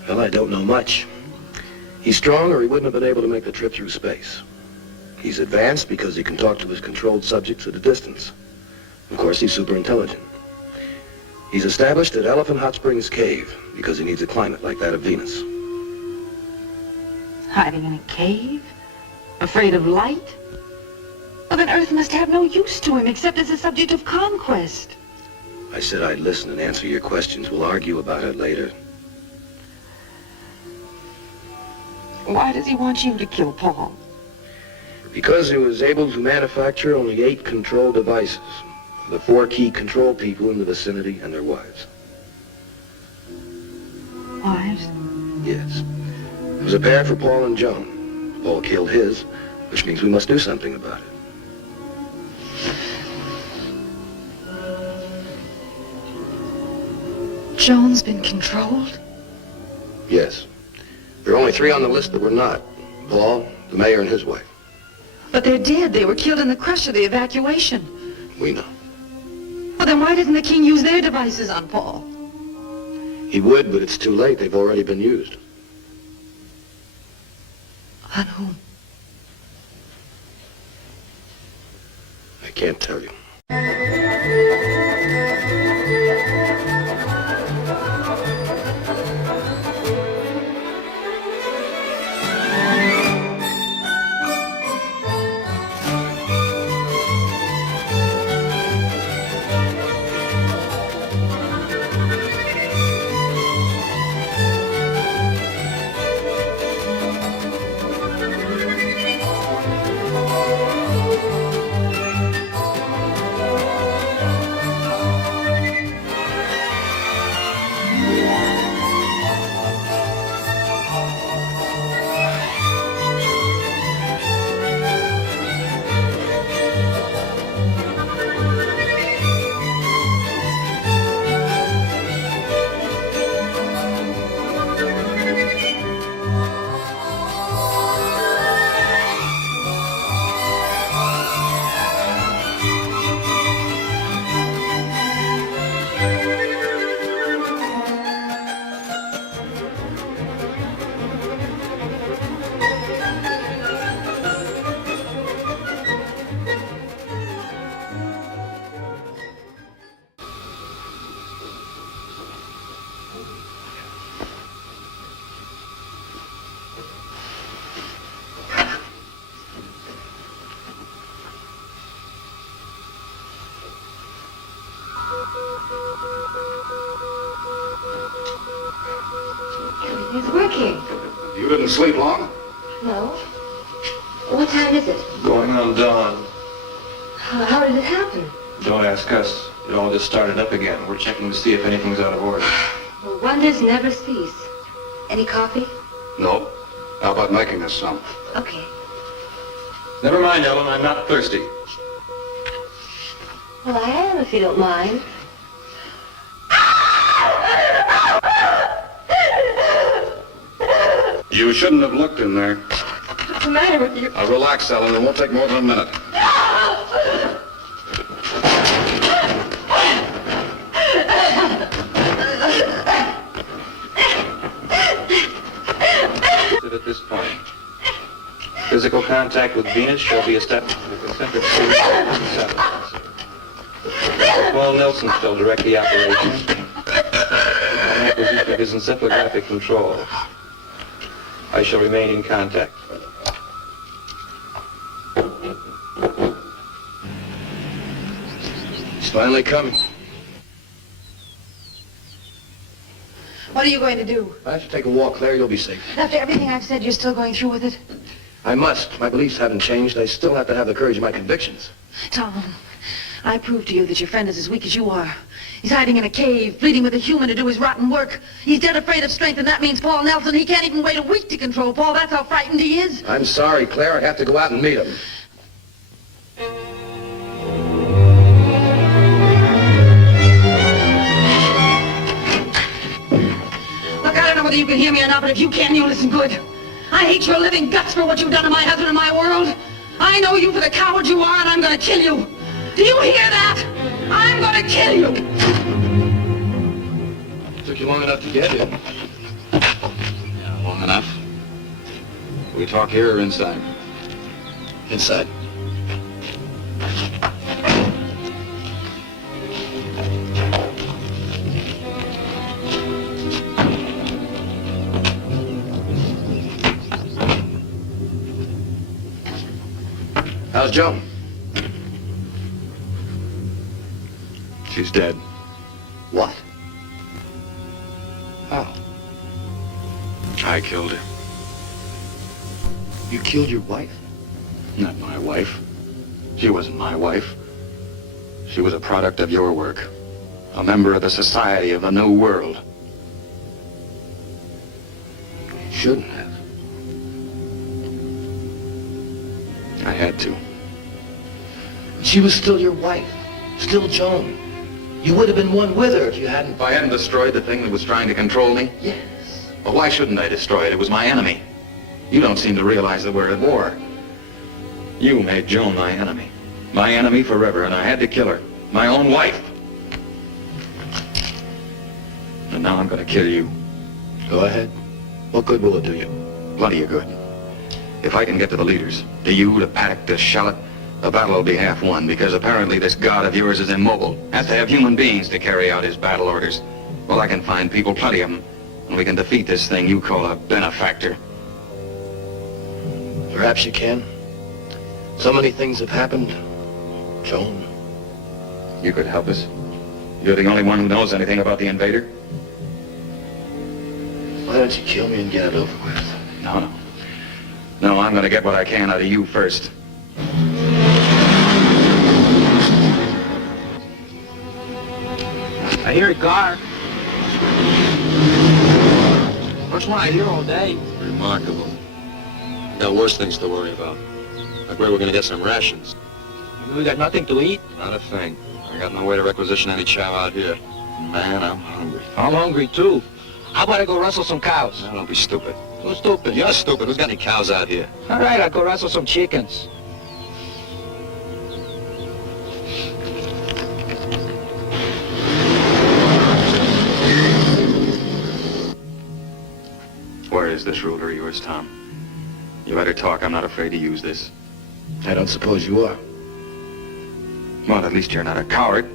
Well, I don't know much. He's strong or he wouldn't have been able to make the trip through space. He's advanced because he can talk to his controlled subjects at a distance. Of course, he's super intelligent. He's established at Elephant Hot Springs Cave because he needs a climate like that of Venus. Hiding in a cave? Afraid of light? Well, then Earth must have no use to him except as a subject of conquest. I said I'd listen and answer your questions. We'll argue about it later. Why does he want you to kill Paul? Because he was able to manufacture only 8 control devices. The 4 key control people in the vicinity and their wives. Wives? Yes. It was a pair for Paul and Joan. Paul killed his, which means we must do something about it. Joan's been controlled? Yes. There are only 3 on the list that were not. Paul, the mayor, and his wife. But they're dead. They were killed in the crush of the evacuation. We know. Well, then why didn't the king use their devices on Paul? He would, but it's too late. They've already been used. On whom? I can't tell you. It's working. You didn't sleep long? No. What time is it? Going on dawn. How did it happen? Don't ask us. It all just started up again. We're checking to see if anything's out of order. Well, wonders never cease. Any coffee? No. How about making us some? Okay. Never mind, Ellen. I'm not thirsty. Well, I am, if you don't mind. You shouldn't have looked in there. What's the matter with you? Relax, Ellen. It won't take more than a minute. At this point, physical contact with Venus shall be established with concentric series of satellites. Well, Nelson shall direct the operation on acquisition of his encephalographic control. I shall remain in contact. He's finally coming. What are you going to do? I should take a walk, Claire. You'll be safe. After everything I've said, you're still going through with it? I must. My beliefs haven't changed. I still have to have the courage of my convictions. Tom, I proved to you that your friend is as weak as you are. He's hiding in a cave, pleading with a human to do his rotten work. He's dead afraid of strength, and that means Paul Nelson. He can't even wait a week to control Paul. That's how frightened he is. I'm sorry, Claire. I have to go out and meet him. Look, I don't know whether you can hear me or not, but if you can, you listen good. I hate your living guts for what you've done to my husband and my world. I know you for the coward you are, and I'm going to kill you. Do you hear that? I'm going to kill you. Took you long enough to get here. Yeah, long enough. We talk here or inside? Inside. How's Joan? She's dead. What? How? I killed her. You killed your wife? Not my wife. She wasn't my wife. She was a product of your work. A member of the Society of the New World. Shouldn't have. I had to. She was still your wife. Still Joan. You would have been one with her if you hadn't... If I hadn't destroyed the thing that was trying to control me? Yes. Well, why shouldn't I destroy it? It was my enemy. You don't seem to realize that we're at war. You made Joan my enemy. My enemy forever, and I had to kill her. My own wife. And now I'm gonna kill you. Go ahead. What good will it do you? Plenty of good. If I can get to the leaders, to you, to Paddock, to Shallot, the battle will be half won, because apparently this god of yours is immobile. Has to have human beings to carry out his battle orders. Well, I can find people, plenty of them, and we can defeat this thing you call a benefactor. Perhaps you can. So many things have happened. Joan. You could help us. You're the only one who knows anything about the invader. Why don't you kill me and get it over with? No. No, I'm gonna get what I can out of you first. I hear a car. First one I hear all day. Remarkable. I got worse things to worry about. Like where we're gonna get some rations. We got nothing to eat? Not a thing. I got no way to requisition any chow out here. Man, I'm hungry. I'm hungry too. How about I go rustle some cows? Now, don't be stupid. Who's stupid? You're stupid. Who's got any cows out here? All right, I'll go rustle some chickens. Where is this ruler of yours, Tom? You better talk. I'm not afraid to use this. I don't suppose you are. Well, at least you're not a coward.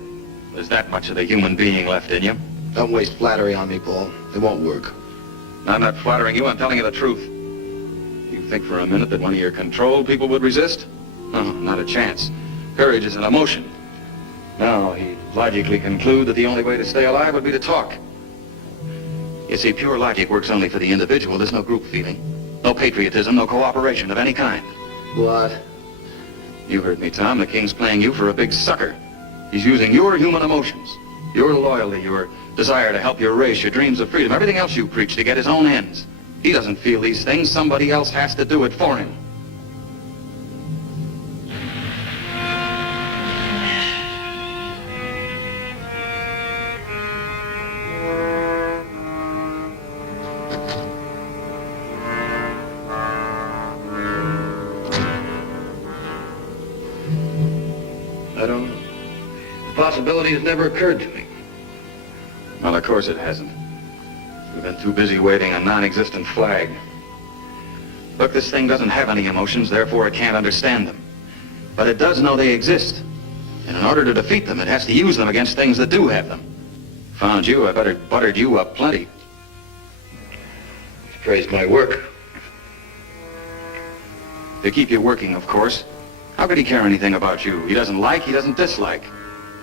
There's that much of the human being left in you. Don't waste flattery on me, Paul. It won't work. I'm not flattering you. I'm telling you the truth. You think for a minute that one of your controlled people would resist? No, not a chance. Courage is an emotion. No, he'd logically conclude that the only way to stay alive would be to talk. You see, pure logic works only for the individual. There's no group feeling. No patriotism, no cooperation of any kind. What? You heard me, Tom. The king's playing you for a big sucker. He's using your human emotions, your loyalty, your desire to help your race, your dreams of freedom, everything else you preach to get his own ends. He doesn't feel these things. Somebody else has to do it for him. I don't know. The possibility has never occurred to me. Well, of course it hasn't. We've been too busy waving a non-existent flag. Look, this thing doesn't have any emotions, therefore it can't understand them. But it does know they exist. And in order to defeat them, it has to use them against things that do have them. Found you, I better buttered you up plenty. You've praised my work. To keep you working, of course. How could he care anything about you? He doesn't like, he doesn't dislike.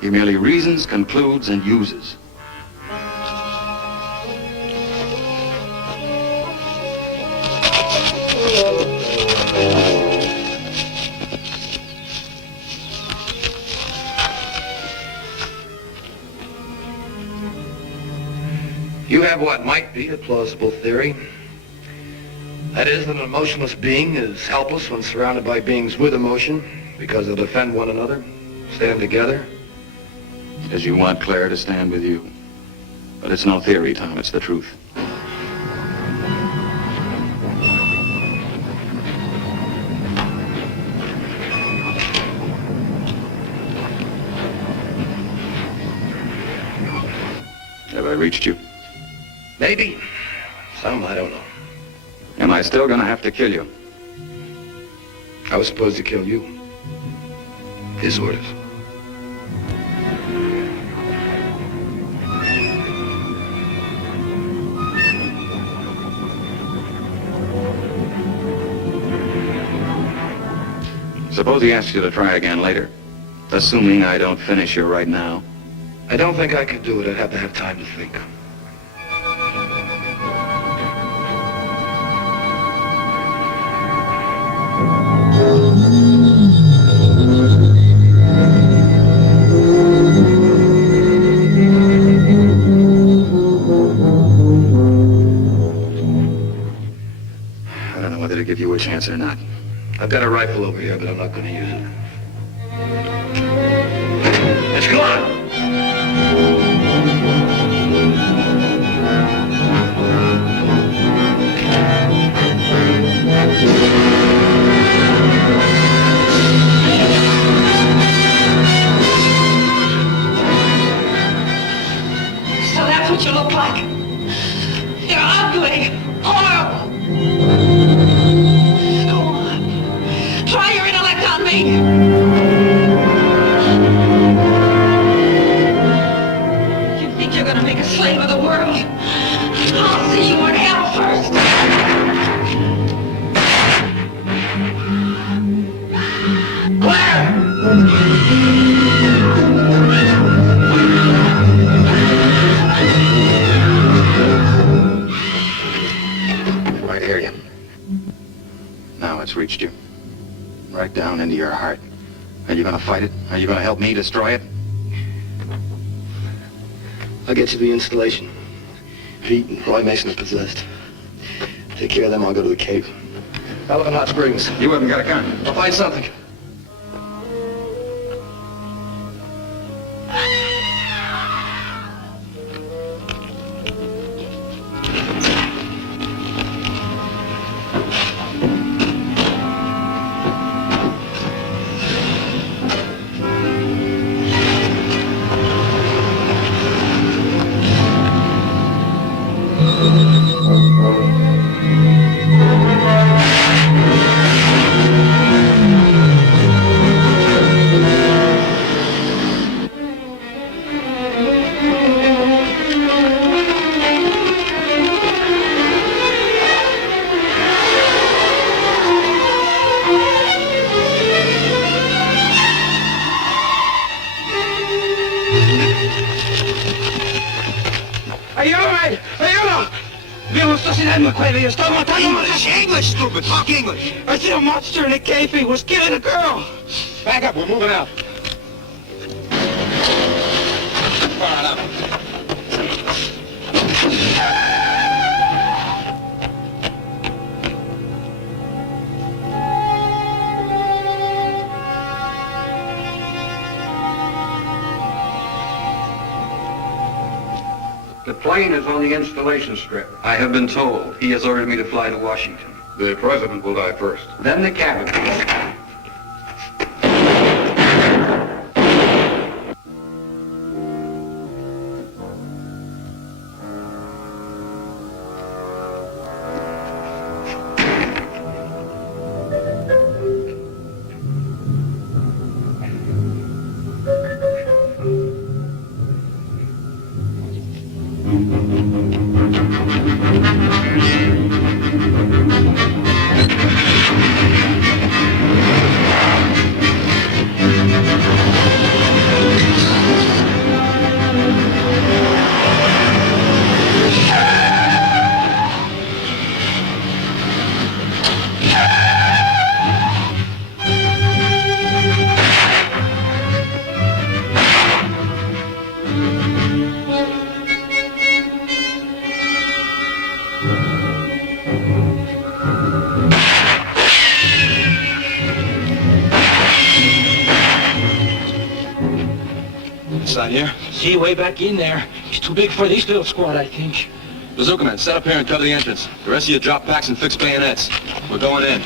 He merely reasons, concludes, and uses. You have what might be a plausible theory. That is, that an emotionless being is helpless when surrounded by beings with emotion because they'll defend one another, stand together. Because you want Claire to stand with you. But it's no theory, Tom, it's the truth. Have I reached you? Maybe. Some, I don't know. Am I still gonna have to kill you? I was supposed to kill you. His orders. Suppose he asks you to try again later. Assuming I don't finish you right now. I don't think I could do it. I'd have to have time to think. which answer not. I've got a rifle over here, but I'm not going to use it. Let's go on! So that's what you look like. You're ugly, horrible. Go on. Try your intellect on me. You think you're gonna make a slave of the world? I'll see you in hell first. Right here, you. Now it's reached you. Right down into your heart. Are you gonna fight it? Are you gonna help me destroy it? I'll get you the installation. Pete and Roy Mason are possessed. Take care of them, I'll go to the cave. I'll live in Hot Springs. You haven't got a gun. I'll find something. Aiuto! Aiuto! Vi non sto sentendo quelli, io sto matando... English, stupid! Talk English! I see a monster in a cave, he was killing a girl! Back up, we're moving out. Far up. The plane is on the installation strip. I have been told. He has ordered me to fly to Washington. The president will die first. Then the cabinet. Inside here? See, way back in there. He's too big for this little squad, I think. Bazooka men, set up here and cover the entrance. The rest of you drop packs and fix bayonets. We're going in.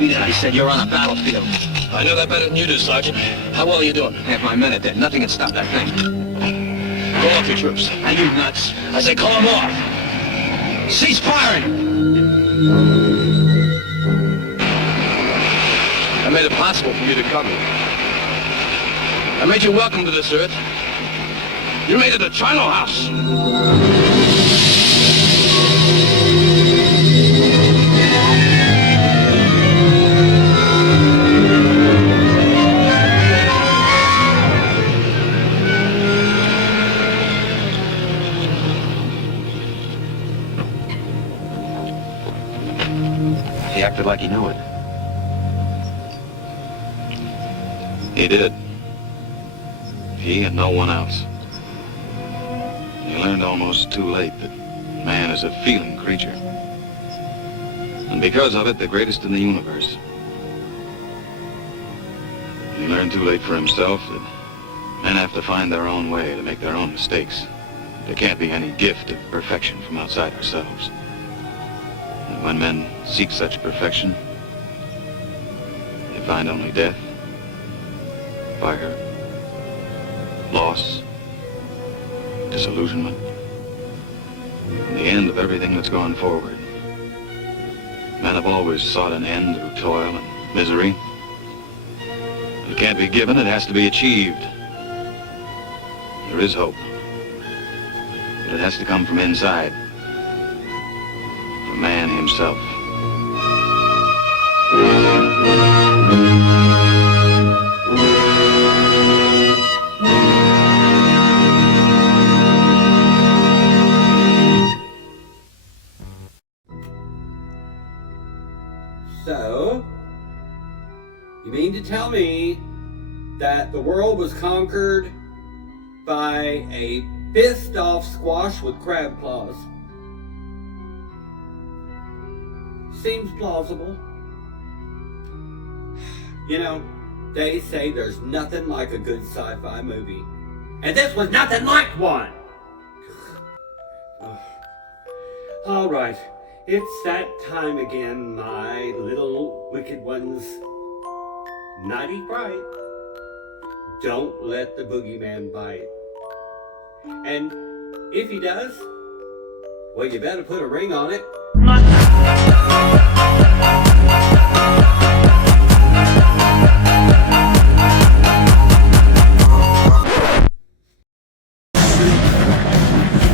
Beat it, I said. You're on a battlefield. I know that better than you do, Sergeant. How well are you doing? Half my men are dead. Nothing can stop that thing. Call off your troops. Are you nuts? I say call them off. Cease firing! I made it possible for you to come here. I made you welcome to this earth. You made it a charnel house. He acted like he knew it. He did. He and no one else. He learned almost too late that man is a feeling creature. And because of it, the greatest in the universe. He learned too late for himself that men have to find their own way to make their own mistakes. There can't be any gift of perfection from outside ourselves. And when men seek such perfection, they find only death, fire, loss, disillusionment, and the end of everything that's gone forward. Men have always sought an end through toil and misery. It can't be given, it has to be achieved. There is hope, but it has to come from inside, from man himself. So, you mean to tell me that the world was conquered by a pissed-off squash with crab claws? Seems plausible. You know, they say there's nothing like a good sci-fi movie. And this was nothing like one! Alright, it's that time again, my little wicked ones. Nighty bright. Don't let the boogeyman bite. And if he does, well, you better put a ring on it.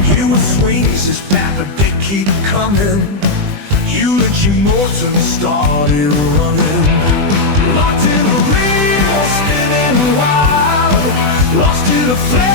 Human swings his bat, but they keep coming. Eulogy Morton started running. Locked in the ring, spinning wild, lost in the flame.